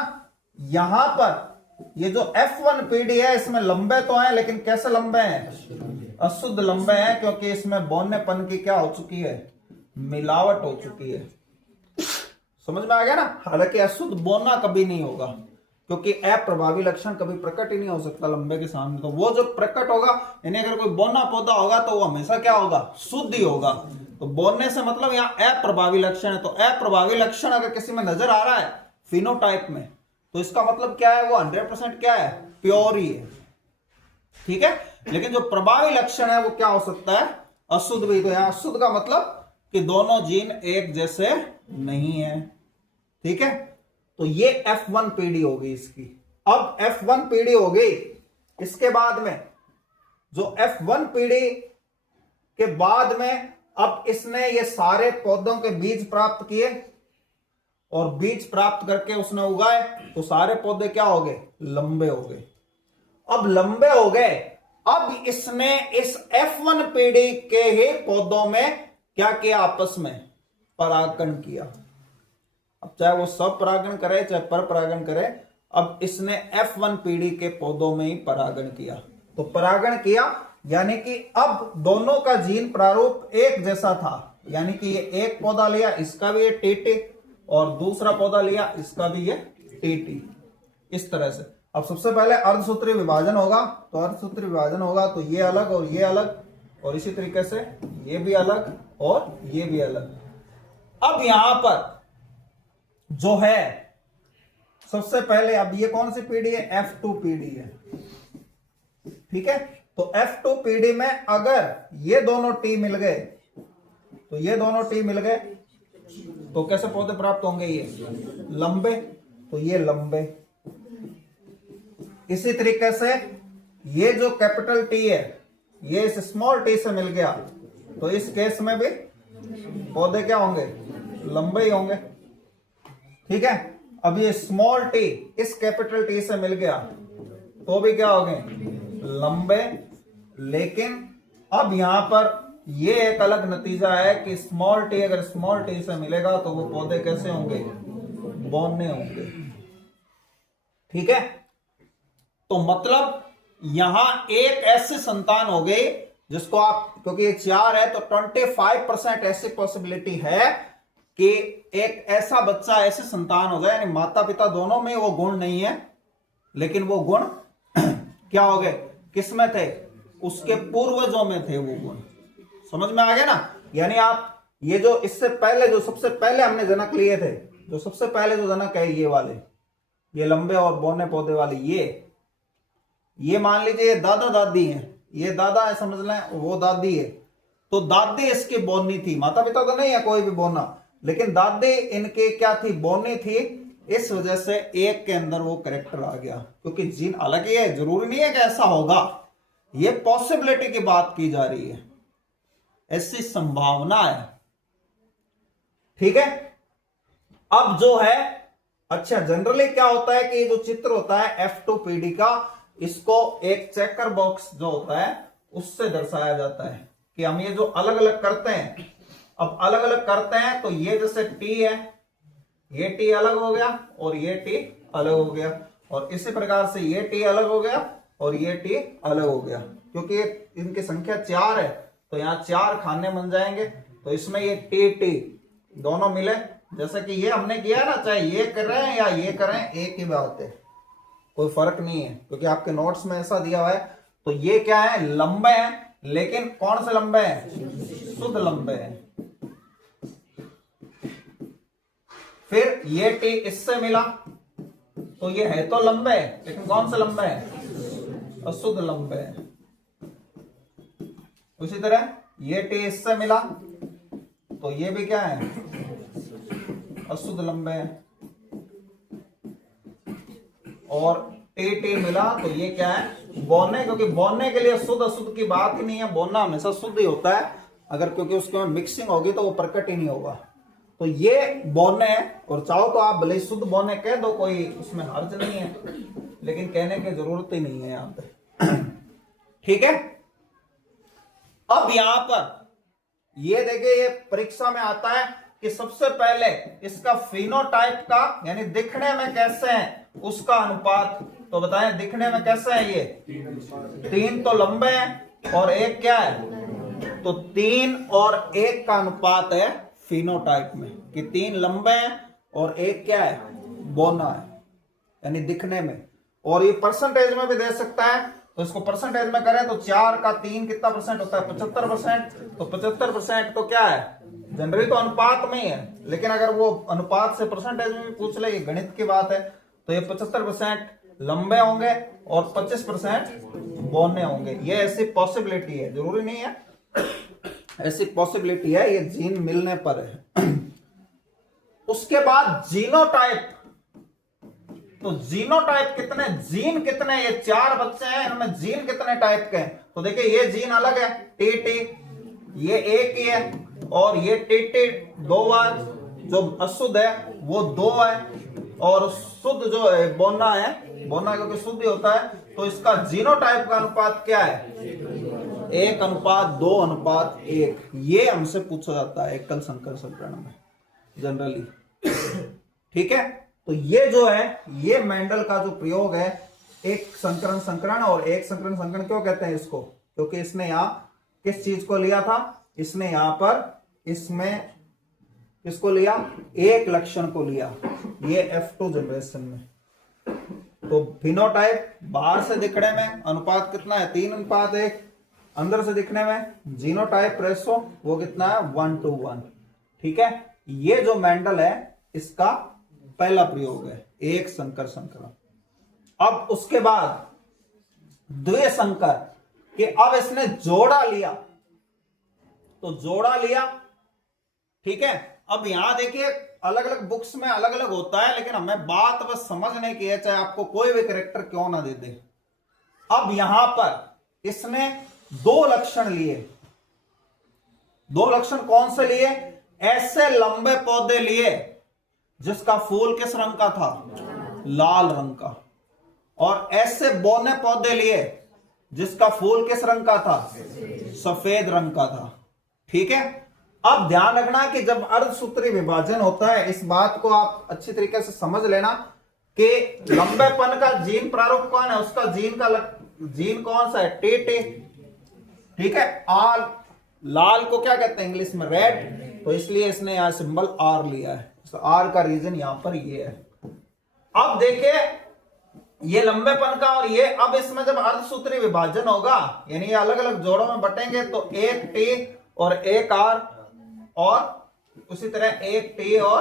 यहां पर ये जो F1 पीढ़ी है इसमें लंबे तो हैं, लेकिन कैसे लंबे हैं, अशुद्ध लंबे हैं, क्योंकि इसमें बौनेपन की क्या हो चुकी है, मिलावट हो चुकी है। समझ में आ गया ना। हालांकि अशुद्ध बौना कभी नहीं होगा, क्योंकि अप्रभावी लक्षण कभी प्रकट ही नहीं हो सकता लंबे के सामने। तो वो जो प्रकट होगा, यानी अगर कोई बौना पौधा होगा तो वो हमेशा क्या होगा, शुद्ध ही होगा। तो बोलने से मतलब यहाँ अप्रभावी लक्षण है। तो अप्रभावी लक्षण अगर किसी में नजर आ रहा है फिनोटाइप में, तो इसका मतलब क्या है, वो 100% क्या है, प्योर ही है। ठीक है। लेकिन जो प्रभावी लक्षण है वो क्या हो सकता है, अशुद्ध भी। तो यहां अशुद्ध का मतलब कि दोनों जीन एक जैसे नहीं है। ठीक है। तो ये F1 पीढ़ी होगी इसकी। अब F1 पीढ़ी हो गई, इसके बाद में जो F1 पीढ़ी के बाद में अब इसने ये सारे पौधों के बीज प्राप्त किए, और बीज प्राप्त करके उसने उगाए, तो सारे पौधे क्या हो गए, लंबे हो गए। अब लंबे हो गए, अब इसने इस F1 पीढ़ी के ही पौधों में क्या किया, आपस में परागण किया। अब चाहे वो सब परागण करे चाहे पर परागण करे, अब इसने F1 पीढ़ी के पौधों में ही परागण किया। तो परागण किया यानी कि अब दोनों का जीन प्रारूप एक जैसा था, यानी कि ये एक पौधा लिया इसका भी ये टीटी, और दूसरा पौधा लिया इसका भी ये टीटी, इस तरह से। अब सबसे पहले अर्धसूत्री विभाजन होगा, तो अर्धसूत्री विभाजन होगा तो ये अलग और ये अलग, और इसी तरीके से ये भी अलग और ये भी अलग। अब यहां पर जो है सबसे पहले, अब ये कौन सी पीढ़ी है, F2 पीढ़ी है। ठीक है। तो F2 पीढ़ी में अगर ये दोनों टी मिल गए, तो ये दोनों टी मिल गए, तो कैसे पौधे प्राप्त होंगे, ये लंबे, तो ये लंबे। इसी तरीके से ये जो कैपिटल टी है ये इस स्मॉल टी से मिल गया, तो इस केस में भी पौधे क्या होंगे, लंबे ही होंगे। ठीक है। अब ये स्मॉल टी इस कैपिटल टी से मिल गया, तो भी क्या हो गए, लंबे। लेकिन अब यहां पर ये एक अलग नतीजा है कि स्मॉल टी अगर स्मॉल टी से मिलेगा तो वो पौधे कैसे होंगे, बौने होंगे। ठीक है। तो मतलब यहां एक ऐसी संतान हो गई जिसको आप, क्योंकि ये 4 है तो 25% ऐसी पॉसिबिलिटी है कि एक ऐसा बच्चा, ऐसी संतान हो जाए, यानी माता पिता दोनों में वो गुण नहीं है, लेकिन वो गुण क्या हो गए, किसमें थे, उसके पूर्वजों में थे वो गुण। समझ में आ गया ना। यानी आप ये जो इससे पहले, जो सबसे पहले हमने जनक लिए थे, जो सबसे पहले जो जनक है ये वाले, ये लंबे और बौने पौधे वाले, ये मान लीजिए ये दादा दादी हैं, ये दादा है समझ लें, वो दादी है। तो दादी इसकी बोनी थी, माता पिता तो नहीं है कोई भी बोना, लेकिन दादी इनके क्या थी, बोनी थी। इस वजह से एक के अंदर वो करेक्टर आ गया, क्योंकि जीन अलग ही है, जरूरी नहीं है कि ऐसा होगा, ये पॉसिबिलिटी की बात की जा रही है, ऐसी संभावना है। ठीक है। अब जो है, अच्छा जनरली क्या होता है कि ये जो चित्र होता है F2PD का, इसको एक चेकर बॉक्स जो होता है उससे दर्शाया जाता है कि हम ये जो अलग अलग करते हैं, अब अलग अलग करते हैं तो ये जैसे T है, ये T अलग हो गया और ये T अलग हो गया, और इसी प्रकार से ये T अलग हो गया और ये T अलग हो गया, क्योंकि इनकी संख्या 4 है तो यहाँ 4 खाने बन जाएंगे। तो इसमें ये T दोनों मिले, जैसा कि ये हमने किया ना, चाहे ये करें या ये करें एक ही बात है, कोई फर्क नहीं है, क्योंकि आपके नोट्स में ऐसा दिया हुआ है। तो ये क्या है, लंबे हैं, लेकिन कौन से लंबे हैं, शुद्ध लंबे हैं। फिर ये T इससे मिला तो ये है तो लंबे, लेकिन कौन से लंबे हैं, अशुद्ध लंबे हैं। उसी तरह ये T इससे मिला तो ये भी क्या है, अशुद्ध लंबे हैं। और T मिला तो ये क्या है, बोने, क्योंकि बोने के लिए शुद्ध अशुद्ध की बात ही नहीं है, बोना हमेशा शुद्ध ही होता है, अगर क्योंकि उसके में मिक्सिंग होगी तो वो प्रकट ही नहीं होगा। तो ये बोने है, और चाहो तो आप भले शुद्ध बोने कह दो, कोई उसमें हर्ज नहीं है, लेकिन कहने की जरूरत ही नहीं है यहां पे। ठीक है। अब यहां पर ये देखिए, ये परीक्षा में आता है कि सबसे पहले इसका फिनोटाइप का, यानी दिखने में कैसे है उसका अनुपात, तो बताएं दिखने में कैसे है। ये 3 तो लंबे हैं और एक क्या है, तो 3 और 1 का अनुपात है फिनोटाइप में, कि 3 लंबे हैं और एक क्या है, बोना है, यानी दिखने में। और ये परसेंटेज में भी दे सकता है, तो इसको परसेंटेज में करें तो 4 का 3 कितना परसेंट होता है, 75%। तो 75% तो क्या है, जनरली तो अनुपात में ही है, लेकिन अगर वो अनुपात से परसेंटेज में भी पूछ ले, ये गणित की बात है, तो ये 75% लंबे होंगे और 25% बोने होंगे। ये ऐसी पॉसिबिलिटी है, जरूरी नहीं है, ऐसी पॉसिबिलिटी है, ये जीन मिलने पर है। उसके बाद जीनोटाइप, तो जीनोटाइप कितने, जीन कितने, ये 4 बच्चे हैं, इनमें जीन कितने टाइप के हैं, तो देखिए ये जीन अलग है, टी, ये एक ही है, और ये टी 2 बार, जो अशुद्ध है वो 2 है, और शुद्ध जो है बोना है, बोना क्योंकि शुद्ध ही होता है, तो इसका जीनोटाइप का अनुपात क्या है, 1:2:1। ये हमसे पूछा जाता है एकल संकर संकरण में जनरली। ठीक है। तो ये जो है, ये मेंडल का जो प्रयोग है, एक संकरण संकरण, और एक संकरण संकरण क्यों कहते हैं इसको, क्योंकि इसने यहां किस चीज को लिया था, इसने यहां पर इसमें किसको लिया, एक लक्षण को लिया, ये F2 जनरेशन में। तो फिनोटाइप बाहर से दिखने में अनुपात कितना है, 3:1, अंदर से दिखने में जीनोटाइप रेशो वो कितना है, 1:1। ठीक है। ये जो मेंडल है इसका पहला प्रयोग है, एक संकर संकरण। अब उसके बाद द्वि संकर, कि अब इसने जोड़ा लिया, तो जोड़ा लिया। ठीक है। अब यहां देखिए अलग अलग बुक्स में अलग अलग होता है, लेकिन हमें बात बस समझने की है, चाहे आपको कोई भी कैरेक्टर क्यों ना दे दे। अब यहां पर इसने 2 लक्षण लिए। 2 लक्षण कौन से लिए, ऐसे लंबे पौधे लिए जिसका फूल किस रंग का था, लाल रंग का, और ऐसे बोने पौधे लिए जिसका फूल किस रंग का था, सफेद रंग का था। ठीक है। अब ध्यान रखना कि जब अर्धसूत्री विभाजन होता है, इस बात को आप अच्छी तरीके से समझ लेना कि लंबेपन का जीन प्रारूप कौन है, उसका जीन कौन सा है, टी। ठीक है। आर, लाल को क्या कहते हैं इंग्लिश में, रेड, तो इसलिए इसने यहां सिंबल आर लिया है, तो आर का रीजन यहां पर ये है। अब देखिए ये लंबेपन का, और ये अब इसमें जब अर्धसूत्री विभाजन होगा, यानी ये अलग अलग जोड़ों में बटेंगे, तो एक टी और एक आर, और उसी तरह एक टी, और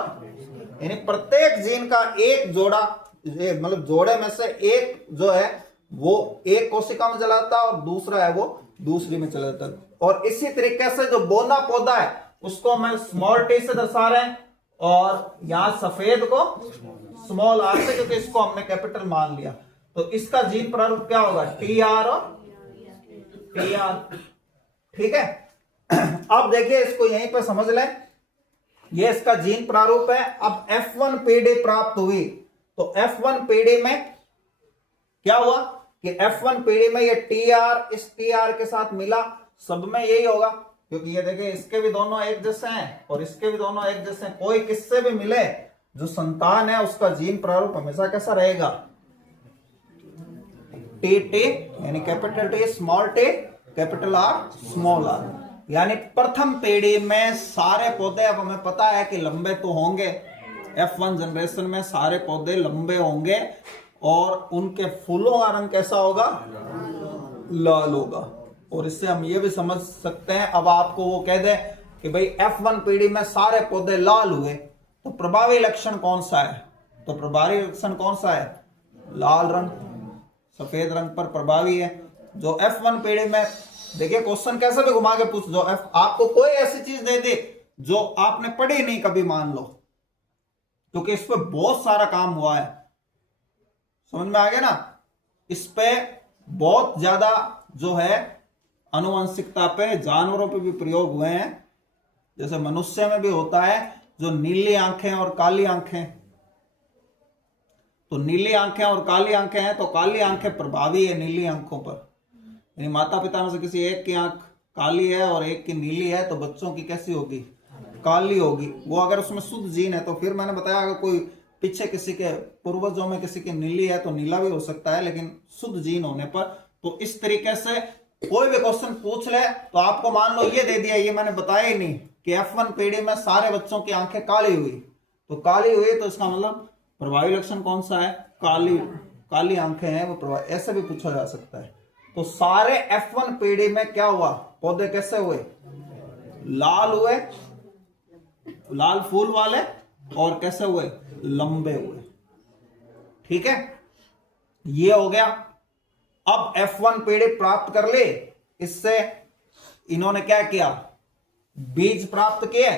यानी प्रत्येक जीन का एक जोड़ा, मतलब जोड़े में से एक जो है वो एक कोशिका में चला जाता है और दूसरा है वो दूसरी में चला जाता है। और इसी तरीके से जो बोना पौधा है उसको मैं स्मॉल टी से दर्शा रहे हैं और यहां सफेद को स्मॉल आर से, क्योंकि इसको हमने कैपिटल मान लिया। तो इसका जीन प्रारूप क्या होगा, टी आर और टी आर। ठीक है, अब देखिए इसको यहीं पर समझ लें, ये इसका जीन प्रारूप है। अब F1 पीढ़ी प्राप्त हुई तो F1 पीढ़ी में क्या हुआ कि F1 पीढ़ी में ये TR इस TR के साथ मिला, सब में यही होगा, क्योंकि ये देखिए इसके भी दोनों एक जैसे हैं और इसके भी दोनों एक जैसे हैं। कोई किससे भी मिले जो संतान है उसका जीन प्रारूप हमेशा कैसा रहेगा, टी टी, यानी capital T small T, capital R small R. यानी प्रथम पीढ़ी में सारे पौधे, अब हमें पता है कि लंबे तो होंगे, F1 जनरेशन में सारे पौधे लंबे होंगे और उनके फूलों का रंग कैसा होगा, लाल होगा। और इससे हम ये भी समझ सकते हैं, अब आपको वो कह दे कि भाई F1 पीढ़ी में सारे पौधे लाल हुए तो प्रभावी लक्षण कौन सा है, तो प्रभावी लक्षण कौन सा है, लाल रंग, सफेद रंग पर प्रभावी है। जो F1 पीढ़ी में, देखिए क्वेश्चन कैसे भी घुमा के पूछ, जो आपको कोई ऐसी चीज दे दे जो आपने पढ़ी नहीं कभी, मान लो, क्योंकि इस पर बहुत सारा काम हुआ है, समझ में आ गया ना, इस पे बहुत ज्यादा जो है आनुवंशिकता पे, जानवरों पे भी प्रयोग हुए हैं। जैसे मनुष्य में भी होता है जो नीली आंखें और काली आंखें, तो नीली आंखें और काली आंखें हैं तो काली आंखें प्रभावी है नीली आंखों पर, यानी माता पिता में से किसी एक की आंख काली है और एक की नीली है तो बच्चों की कैसी होगी, काली होगी। वो अगर उसमें शुद्ध जीन है तो फिर मैंने बताया अगर कोई पीछे किसी के पूर्वजों में किसी की नीली है तो नीला भी हो सकता है, लेकिन शुद्ध जीन होने पर। तो इस तरीके से कोई भी क्वेश्चन पूछ ले तो आपको मान लो ये दे दिया, ये मैंने बताया ही नहीं कि F1 पीढ़ी में सारे बच्चों की आंखें काली हुई, तो काली हुई तो इसका मतलब प्रभावी लक्षण कौन सा है, काली, काली आंखें हैं वो प्रभावी, ऐसे भी पूछा जा सकता है। तो सारे F1 पीढ़ी में क्या हुआ, पौधे कैसे हुए, लाल हुए, लाल फूल वाले, और कैसे हुए, लंबे हुए। ठीक है, ये हो गया। अब F1 पीढ़ी प्राप्त कर ले, इससे इन्होंने क्या किया, बीज प्राप्त किए,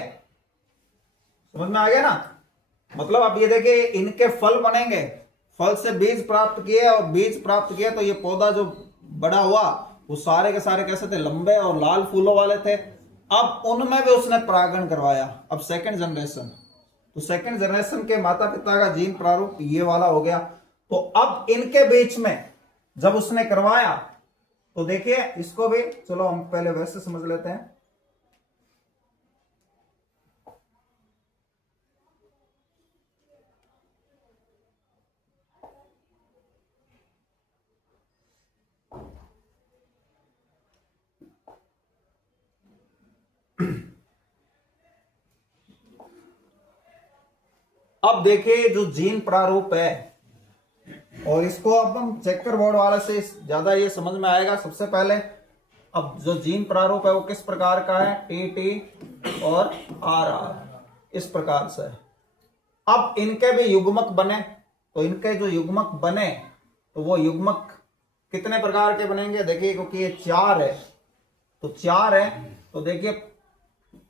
समझ में आ गया ना। मतलब अब ये देखिए इनके फल बनेंगे, फल से बीज प्राप्त किए और बीज प्राप्त किए तो ये पौधा जो बड़ा हुआ वो सारे के सारे कैसे थे, लंबे और लाल फूलों वाले थे। अब उनमें भी उसने परागण करवाया, अब सेकंड जनरेशन, तो सेकंड जनरेशन के माता पिता का जीन प्रारूप ये वाला हो गया। तो अब इनके बीच में जब उसने करवाया तो देखिए इसको भी, चलो हम पहले वैसे समझ लेते हैं। अब देखिए जो जीन प्रारूप है, और इसको अब हम चेकर बोर्ड वाले से ज्यादा ये समझ में आएगा। सबसे पहले अब जो जीन प्रारूप है वो किस प्रकार का है, टी टी और आर आर, इस प्रकार से। अब इनके भी युग्मक बने, तो इनके जो युग्मक बने तो वो युग्मक कितने प्रकार के बनेंगे, देखिए क्योंकि ये चार है तो चार है, तो देखिए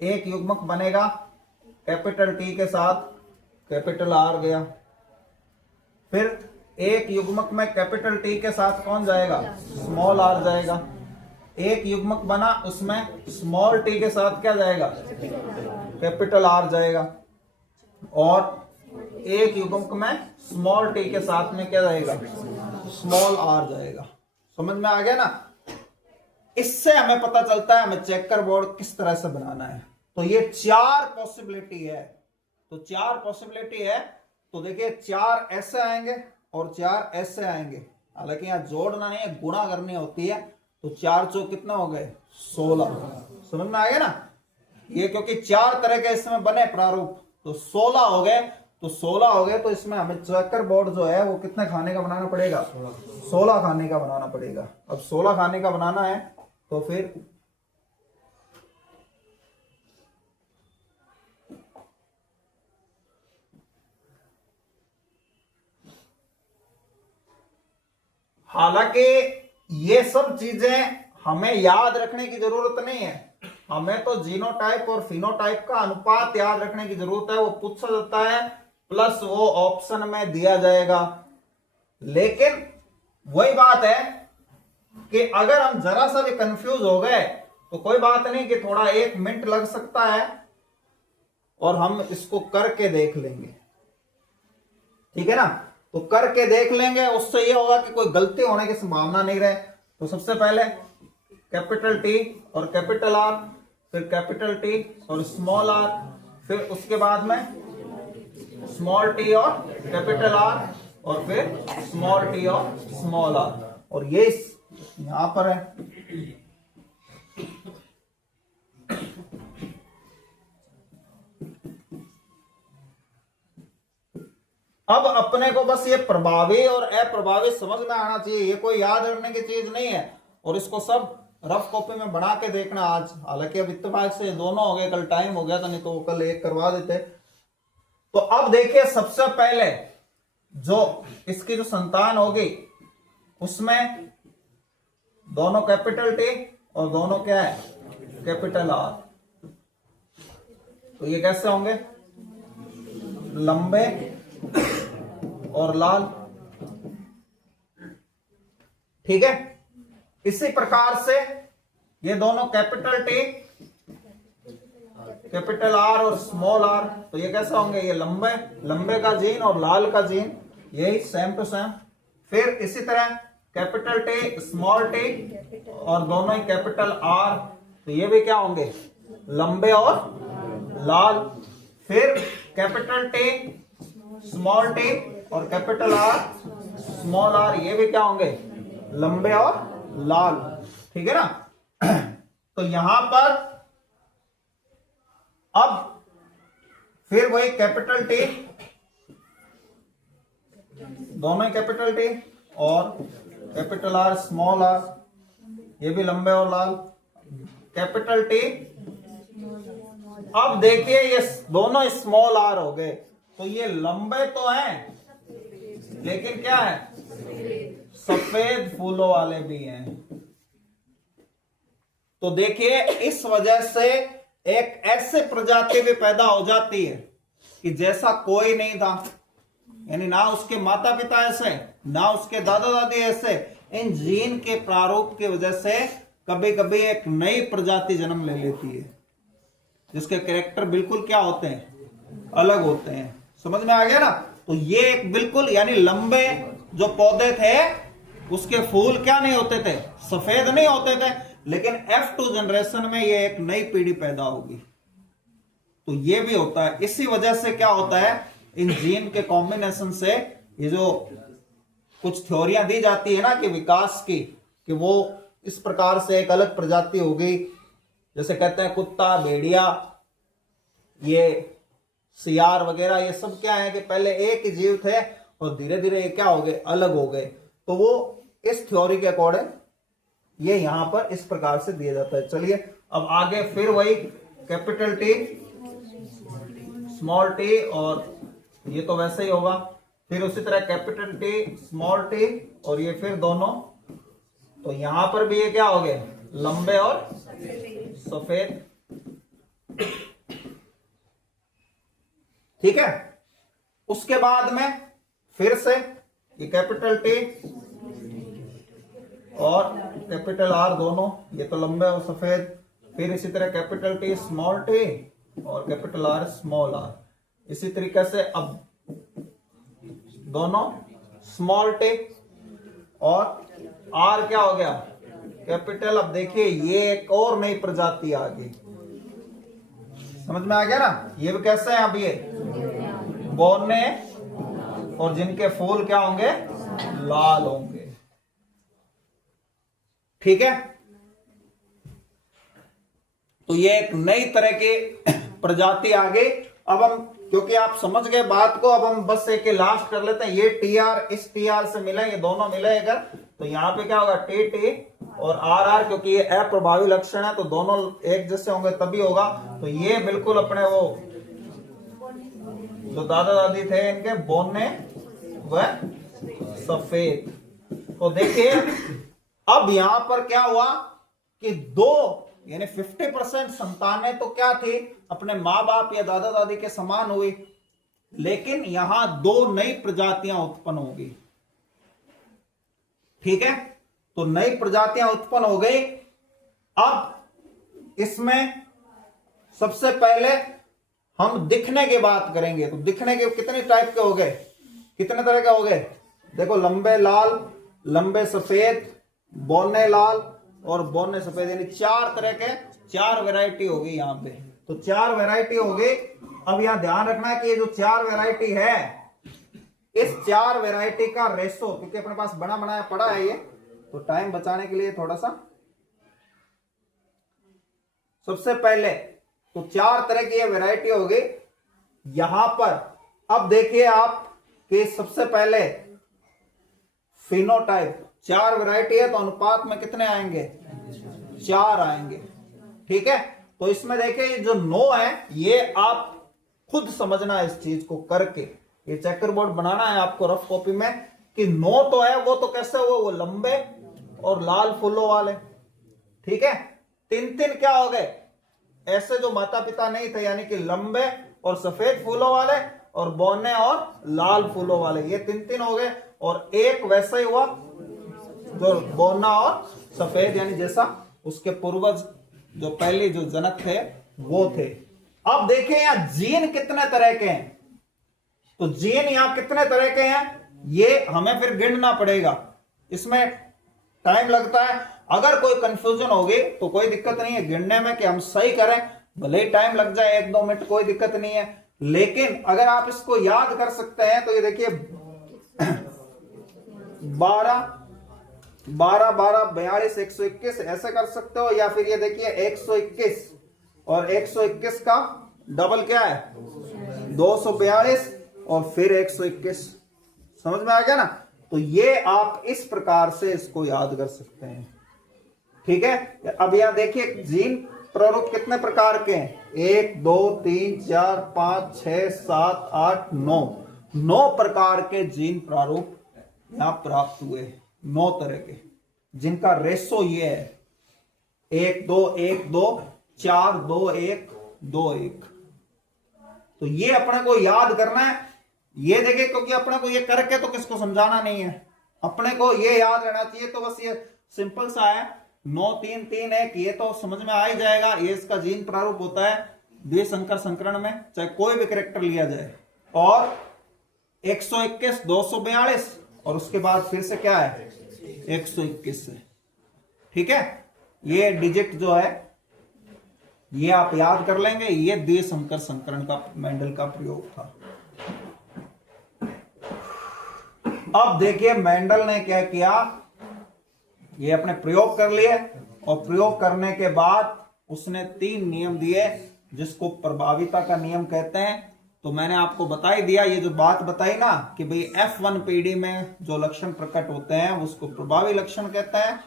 एक युग्मक बनेगा कैपिटल टी के साथ कैपिटल आर गया, फिर एक युग्मक में कैपिटल टी के साथ कौन जाएगा, स्मॉल आर जाएगा। एक युग्मक बना उसमें स्मॉल टी के साथ क्या जाएगा, कैपिटल आर जाएगा, और एक युग्मक में स्मॉल टी के साथ में क्या जाएगा, स्मॉल आर जाएगा। समझ में आ गया ना। इससे हमें पता चलता है हमें चेकर बोर्ड किस तरह से बनाना है। तो ये चार पॉसिबिलिटी है, तो चार पॉसिबिलिटी है, तो देखिए चार ऐसे आएंगे और चार ऐसे आएंगे, हालांकि यहां जोड़ना नहीं है, गुणा करनी होती है। तो चार चौक कितना हो गए, 16। समझ में आ गया ना। ये क्योंकि चार तरह के इसमें बने प्रारूप, तो 16 हो गए, तो 16 हो गए, तो इसमें हमें चेकर बोर्ड जो है वो कितने खाने का बनाना पड़ेगा, 16 खाने का बनाना पड़ेगा। अब 16 खाने का बनाना है तो फिर हालांकि ये सब चीजें हमें याद रखने की जरूरत नहीं है, हमें तो जीनोटाइप और फिनोटाइप का अनुपात याद रखने की जरूरत है, वो पूछा जाता है प्लस वो ऑप्शन में दिया जाएगा। लेकिन वही बात है कि अगर हम जरा सा भी कंफ्यूज हो गए तो कोई बात नहीं कि थोड़ा 1 मिनट लग सकता है और हम इसको करके देख लेंगे, ठीक है ना। तो करके देख लेंगे, उससे ये होगा कि कोई गलती होने की संभावना नहीं रहे। तो सबसे पहले कैपिटल टी और कैपिटल आर, फिर कैपिटल टी और स्मॉल आर, फिर उसके बाद में स्मॉल टी और कैपिटल आर, और फिर स्मॉल टी और स्मॉल आर, और ये यहां पर है। अब अपने को बस ये प्रभावी और अप्रभावी समझ में आना चाहिए, ये कोई याद रखने की चीज नहीं है, और इसको सब रफ कॉपी में बना के देखना आज। हालांकि अब इत्तेफाक से दोनों हो गए, कल टाइम हो गया था, नहीं तो कल एक करवा देते। तो अब देखिए, सबसे पहले जो इसकी जो संतान होगी उसमें दोनों कैपिटल टी और दोनों क्या है कैपिटल आर। तो ये कैसे होंगे, लंबे और लाल, ठीक है। इसी प्रकार से ये दोनों कैपिटल टी, कैपिटल आर और स्मॉल आर, तो ये कैसे होंगे, ये लंबे, लंबे का जीन और लाल का जीन, यही सेम टू सेम। फिर इसी तरह कैपिटल टी स्मॉल टी और दोनों ही कैपिटल आर, तो ये भी क्या होंगे, लंबे और लाल। फिर कैपिटल टी स्मॉल टी और कैपिटल आर स्मॉल आर, ये भी क्या होंगे, लंबे और लाल, ठीक है ना। तो यहां पर अब फिर वही कैपिटल टी, दोनों ही कैपिटल टी और कैपिटल आर स्मॉल आर, ये भी लंबे और लाल, कैपिटल टी। अब देखिए ये दोनों स्मॉल आर हो गए, तो ये लंबे तो हैं लेकिन क्या है, सफेद फूलों वाले भी हैं। तो देखिए इस वजह से एक ऐसे प्रजाति भी पैदा हो जाती है कि जैसा कोई नहीं था, यानी ना उसके माता पिता ऐसे, ना उसके दादा दादी ऐसे। इन जीन के प्रारूप की वजह से कभी कभी एक नई प्रजाति जन्म ले लेती है, जिसके कैरेक्टर बिल्कुल क्या होते हैं, अलग होते हैं। समझ में आ गया ना। तो ये एक बिल्कुल, यानी लंबे जो पौधे थे उसके फूल क्या नहीं होते थे, सफेद नहीं होते थे, लेकिन F2 जनरेशन में ये एक नई पीढ़ी पैदा होगी। तो ये भी होता है। इसी वजह से क्या होता है, इन जीन के कॉम्बिनेशन से ये जो कुछ थ्योरियां दी जाती है ना कि विकास की, कि वो इस प्रकार से एक अलग प्रजाति होगी, जैसे कहते हैं कुत्ता, भेड़िया, ये सियार वगैरह, ये सब क्या है कि पहले एक ही जीव थे और धीरे धीरे ये क्या हो गए, अलग हो गए। तो वो इस थ्योरी के अकॉर्डिंग ये यहां पर इस प्रकार से दिया जाता है। चलिए अब आगे फिर वही कैपिटल टी स्मॉल टी, और ये तो वैसे ही होगा। फिर उसी तरह कैपिटल टी स्मॉल टी, और ये फिर दोनों, तो यहां पर भी ये क्या हो गए, लंबे और सफेद, ठीक है। उसके बाद में फिर से ये कैपिटल टी और कैपिटल आर दोनों, ये तो लंबे और सफेद। फिर इसी तरह कैपिटल टी स्मॉल टी और कैपिटल आर स्मॉल आर। इसी तरीके से अब दोनों स्मॉल टी और आर क्या हो गया, कैपिटल। अब देखिए ये एक और नई प्रजाति आ गई, समझ में आ गया ना। ये भी कैसे है, अब ये बोने, और जिनके फूल क्या होंगे, लाल होंगे, ठीक है। तो ये एक नई तरह की प्रजाति आ गई। अब हम, क्योंकि आप समझ गए बात को, अब हम बस एक लास्ट कर लेते हैं। ये टी आर इस टी आर से मिले, ये दोनों मिले अगर, तो यहाँ पे क्या होगा, टी टी और आर आर, क्योंकि ये अप्रभावी लक्षण है तो दोनों एक जैसे होंगे तभी होगा। तो ये बिल्कुल अपने वो जो दादा दादी थे इनके बोने व सफेद, तो देखिए अब यहां पर क्या हुआ कि 2 यानी 50% संतानें तो क्या थी, अपने मां बाप या दादा दादी के समान हुई, लेकिन यहां 2 नई प्रजातियां उत्पन्न हो गई। ठीक है, तो नई प्रजातियां उत्पन्न हो गई। अब इसमें सबसे पहले हम दिखने की बात करेंगे। तो दिखने के कितने टाइप के हो गए, कितने तरह के हो गए? देखो, लंबे लाल, लंबे सफेद, बौने लाल और बौने सफेद, यानी 4 तरह के, 4 वैरायटी हो गई यहां पे। तो 4 वैरायटी हो गई। अब यहां ध्यान रखना है कि ये जो 4 वैरायटी है, इस 4 वैरायटी का रेशो, क्योंकि अपने पास बना बनाया पड़ा है ये, तो टाइम बचाने के लिए थोड़ा सा, सबसे पहले तो 4 तरह की ये वैरायटी हो गई यहां पर। अब देखिए आप कि सबसे पहले फिनोटाइप, 4 वैरायटी है तो अनुपात में कितने आएंगे? 4 आएंगे। ठीक है, तो इसमें देखिए जो 9 है ये आप खुद समझना है इस चीज को करके। ये चेकर बोर्ड बनाना है आपको रफ कॉपी में कि 9 तो है, वो तो कैसे हुआ, वो लंबे और लाल फूलों वाले। ठीक है, 3 क्या हो गए? ऐसे जो माता पिता नहीं थे, यानी कि लंबे और सफेद फूलों वाले और बौने और लाल फूलों वाले, ये 3 हो गए। और एक वैसा ही हुआ जो बौना और सफेद, यानी जैसा उसके पूर्वज जो पहले जो जनक थे वो थे। अब देखिए यहां जीन कितने तरह के हैं। तो जीन यहां कितने तरह के हैं ये हमें फिर गिनना पड़ेगा, इसमें टाइम लगता है। अगर कोई कंफ्यूजन होगी तो कोई दिक्कत नहीं है गिनने में कि हम सही करें, भले ही टाइम लग जाए 1-2 मिनट, कोई दिक्कत नहीं है। लेकिन अगर आप इसको याद कर सकते हैं तो ये देखिए 12, 42, 121 ऐसे कर सकते हो, या फिर ये देखिए 121 और 121 का डबल क्या है 242 और फिर 121। समझ में आ गया ना? तो ये आप इस प्रकार से इसको याद कर सकते हैं। ठीक है, अब यहां देखिए जीन प्रारूप कितने प्रकार के हैं? 1, 2, 3, 4, 5, 6, 7, 8, 9 प्रकार के जीन प्रारूप यहां प्राप्त हुए, 9 तरह के, जिनका रेशो ये है 1, 2, 1, 2, 4, 2, 1, 2, 1। तो ये अपने को याद करना है। ये देखिए, क्योंकि अपने को ये करके तो किसको समझाना नहीं है, अपने को ये याद रहना चाहिए। तो बस ये सिंपल सा है, 9, 3, 3, 1, ये तो समझ में आ ही जाएगा। ये इसका जीन प्रारूप होता है द्विसंकर संकरण में, चाहे कोई भी कैरेक्टर लिया जाए। और 121, 242 और उसके बाद फिर से क्या है 121 से। ठीक है, ये डिजिट जो है ये आप याद कर लेंगे। ये द्विसंकर संकरण का मेंडल का प्रयोग था। अब देखिए मेंडल ने क्या किया, ये अपने प्रयोग कर लिए और प्रयोग करने के बाद उसने 3 नियम दिए जिसको प्रभाविता का नियम कहते हैं। तो मैंने आपको बता ही दिया, ये जो बात बताई ना कि भाई F1 पीढ़ी में जो लक्षण प्रकट होते हैं उसको प्रभावी लक्षण कहते हैं।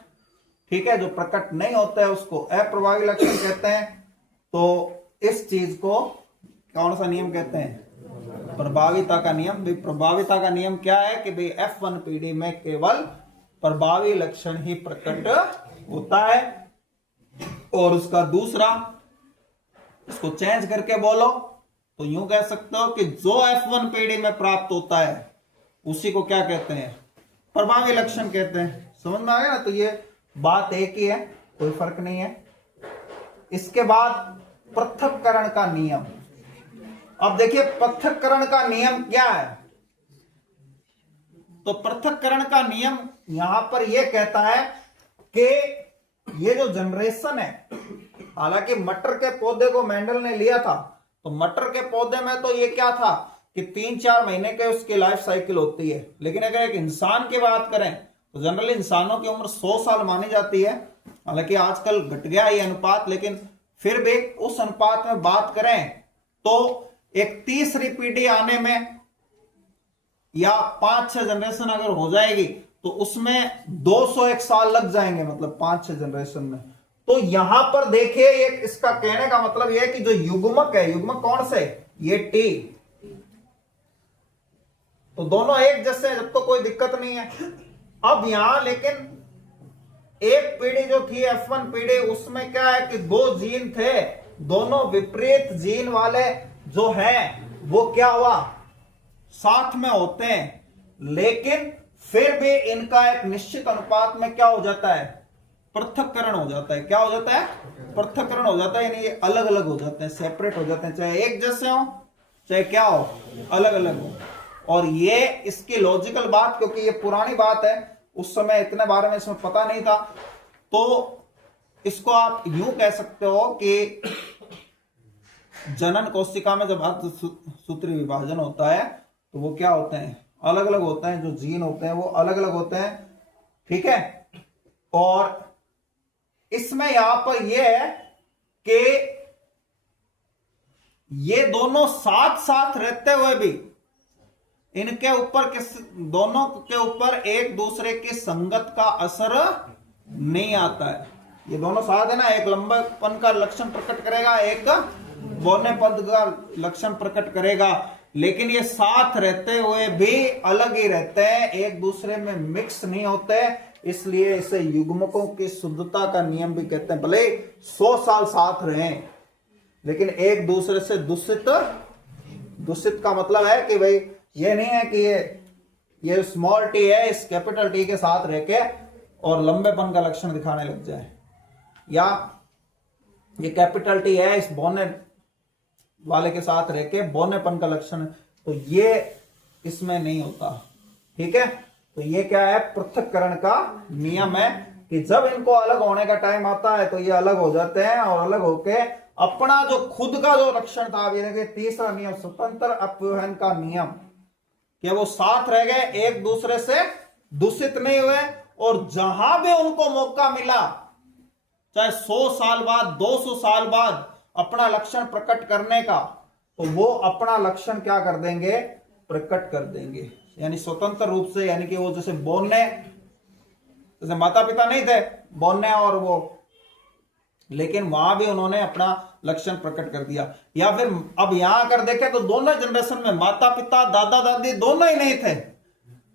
ठीक है, जो प्रकट नहीं होते हैं उसको अप्रभावी लक्षण कहते हैं। तो इस चीज को कौन सा नियम कहते हैं? प्रभाविता का नियम। भाई प्रभाविता का नियम क्या है कि भाई F1 पीढ़ी में केवल प्रभावी लक्षण ही प्रकट होता है। और उसका दूसरा, इसको चेंज करके बोलो तो यूं कह सकते हो कि जो F1 पीढ़ी में प्राप्त होता है उसी को क्या कहते हैं? प्रभावी लक्षण कहते हैं। समझ में आ गया ना? तो ये बात एक ही है, कोई फर्क नहीं है। इसके बाद पृथक्करण का नियम। अब देखिए पृथक्करण का नियम क्या है। तो पृथक्करण का नियम यहां पर यह कहता है कि ये जो जनरेशन है, हालांकि मटर के पौधे को मेंडल ने लिया था, तो मटर के पौधे में तो ये क्या था कि 3-4 महीने के उसकी लाइफ साइकिल होती है। लेकिन अगर एक इंसान की बात करें तो जनरली इंसानों की उम्र 100 साल मानी जाती है। हालांकि आजकल घट गया ये अनुपात, लेकिन फिर भी उस अनुपात में बात करें तो एक तीसरी पीढ़ी आने में या 5-6 जनरेशन अगर हो जाएगी तो उसमें 201 साल लग जाएंगे, मतलब 5-6 जनरेशन में। तो यहां पर देखिए एक इसका कहने का मतलब यह है कि जो युग्मक है, युग्मक कौन से? ये टी, तो दोनों एक जैसे हैं, जब तो कोई दिक्कत नहीं है। अब यहां लेकिन एक पीढ़ी जो थी F1 पीढ़ी, उसमें क्या है कि दो जीन थे, दोनों विपरीत जीन वाले जो हैं वो क्या हुआ, साथ में होते हैं, लेकिन फिर भी इनका एक निश्चित अनुपात में क्या हो जाता है, पृथक्करण हो जाता है। क्या हो जाता है, पृथक्करण हो जाता है, यानी ये अलग अलग हो जाते हैं, सेपरेट हो जाते हैं, चाहे एक जैसे हो चाहे क्या हो, अलग अलग हो। और ये इसकी लॉजिकल बात, क्योंकि ये पुरानी बात है, उस समय इतने बारे में इसमें पता नहीं था, तो इसको आप यूं कह सकते हो कि जनन कोशिका में जब सूत्री विभाजन होता है तो वो क्या होते हैं, अलग अलग होते हैं, जो जीन होते हैं वो अलग अलग होते हैं, ठीक है। और इसमें यहां पर यह है कि ये दोनों साथ साथ रहते हुए भी इनके ऊपर दोनों के ऊपर एक दूसरे की संगत का असर नहीं आता है। ये दोनों साथ है ना, एक लंबापन का लक्षण प्रकट करेगा, एक बौनेपन का लक्षण प्रकट करेगा, लेकिन ये साथ रहते हुए भी अलग ही रहते हैं, एक दूसरे में मिक्स नहीं होते, इसलिए इसे युग्मकों की शुद्धता का नियम भी कहते हैं। भले 100 साल साथ रहें लेकिन एक दूसरे से दूषित का मतलब है कि भाई ये नहीं है कि ये स्मॉल टी है, इस कैपिटल टी के साथ रह के और लंबेपन का लक्षण दिखाने लग जाए, या ये कैपिटल टी है, इस बोने वाले के साथ रह के बोनेपन का लक्षण, तो ये इसमें नहीं होता, ठीक है। तो ये क्या है, पृथक्करण का नियम है कि जब इनको अलग होने का टाइम आता है तो ये अलग हो जाते हैं, और अलग होके अपना जो खुद का जो लक्षण था, ये देखिए तीसरा नियम, स्वतंत्र अपव्यवहन का नियम, कि वो साथ रह गए, एक दूसरे से दूषित नहीं हुए, और जहां भी उनको मौका मिला, चाहे 100 साल बाद 200 साल बाद अपना लक्षण प्रकट करने का, तो वो अपना लक्षण क्या कर देंगे, प्रकट कर देंगे, यानी स्वतंत्र रूप से। यानी कि वो जैसे बोलने, जैसे माता पिता नहीं थे बोलने और वो, लेकिन वहां भी उन्होंने अपना लक्षण प्रकट कर दिया। या फिर अब यहां अगर देखें तो दोनों जनरेशन में माता पिता दादा दादी दोनों ही नहीं थे,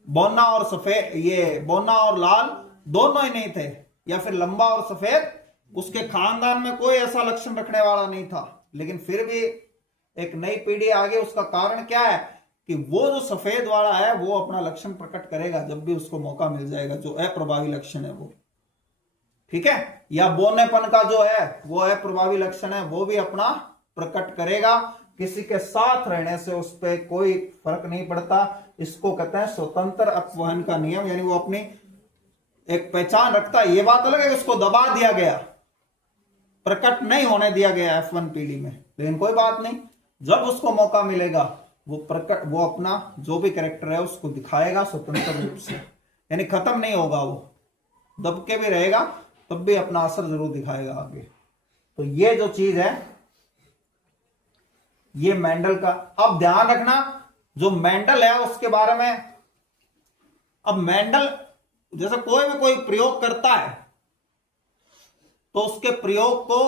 बोना और सफेद, ये बोना और लाल दोनों ही नहीं थे, या फिर लंबा और सफेद, उसके खानदान में कोई ऐसा लक्षण रखने वाला नहीं था, लेकिन फिर भी एक नई पीढ़ी आ गई। उसका कारण क्या है कि वो जो सफेद वाला है वो अपना लक्षण प्रकट करेगा जब भी उसको मौका मिल जाएगा, जो अप्रभावी लक्षण है वो, ठीक है। या बोनेपन का जो है वो अप्रभावी लक्षण है, वो भी अपना प्रकट करेगा, किसी के साथ रहने से उस पर कोई फर्क नहीं पड़ता। इसको कहते हैं स्वतंत्र अपवहन का नियम, यानी वो अपनी एक पहचान रखता है। ये बात अलग है कि उसको दबा दिया गया, प्रकट नहीं होने दिया गया F1 पीढ़ी में, लेकिन कोई बात नहीं, जब उसको मौका मिलेगा वो प्रकट, वो अपना जो भी कैरेक्टर है उसको दिखाएगा स्वतंत्र रूप से, यानी खत्म नहीं होगा, वो दब के भी रहेगा तब भी अपना असर जरूर दिखाएगा आगे। तो ये जो चीज है ये मेंडल का। अब ध्यान रखना, जो मेंडल है उसके बारे में, अब मेंडल जैसे कोई प्रयोग करता है तो उसके प्रयोग को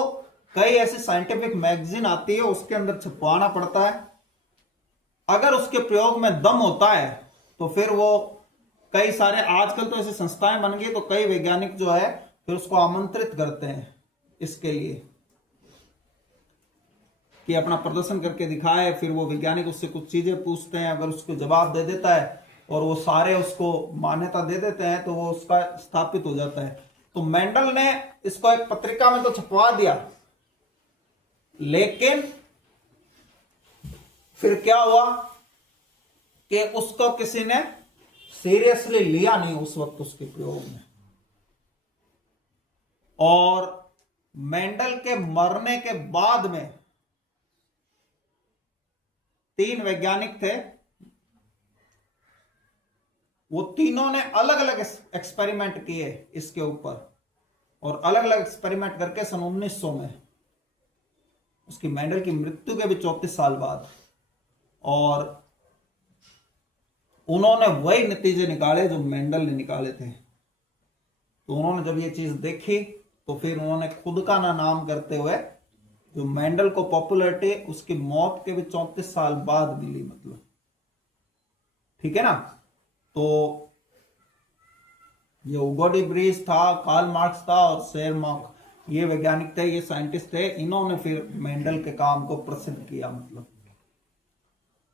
कई ऐसी साइंटिफिक मैगजीन आती है उसके अंदर छपवाना पड़ता है। अगर उसके प्रयोग में दम होता है तो फिर वो कई सारे, आजकल तो ऐसी संस्थाएं बन गई, तो कई वैज्ञानिक जो है फिर उसको आमंत्रित करते हैं इसके लिए कि अपना प्रदर्शन करके दिखाए। फिर वो वैज्ञानिक उससे कुछ चीजें पूछते हैं, अगर उसको जवाब दे देता है और वो सारे उसको मान्यता दे देते हैं तो वो उसका स्थापित हो जाता है। तो मेंडल ने इसको एक पत्रिका में तो छपवा दिया, लेकिन फिर क्या हुआ कि उसको किसी ने सीरियसली लिया नहीं उस वक्त उसके प्रयोग में। और मेंडल के मरने के बाद में 3 वैज्ञानिक थे, वो तीनों ने अलग अलग एक्सपेरिमेंट किए इसके ऊपर, और अलग अलग एक्सपेरिमेंट करके सन 1900 में उसकी, मेंडल की मृत्यु के भी 34 साल बाद, और उन्होंने वही नतीजे निकाले जो मेंडल ने निकाले थे। तो उन्होंने जब ये चीज देखी तो फिर उन्होंने खुद का नाम करते हुए, जो मेंडल को पॉपुलैरिटी उसकी मौत के भी 34 साल बाद मिली, मतलब, ठीक है ना। तो ये उगो डी ब्रीज था, कार्ल मार्क्स था और शेरमॉक, ये वैज्ञानिक थे, ये साइंटिस्ट थे, इन्होंने फिर मेंडल के काम को प्रसिद्ध किया मतलब।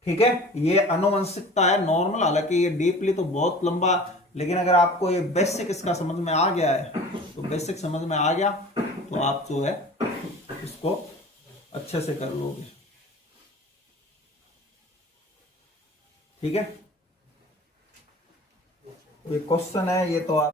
ठीक है, ये अनुवंशिकता है नॉर्मल, हालांकि ये डीपली तो बहुत लंबा, लेकिन अगर आपको ये बेसिक इसका समझ में आ गया है, तो बेसिक समझ में आ गया तो आप जो है इसको अच्छे से कर लोगे। ठीक है, ये क्वेश्चन है ये तो आप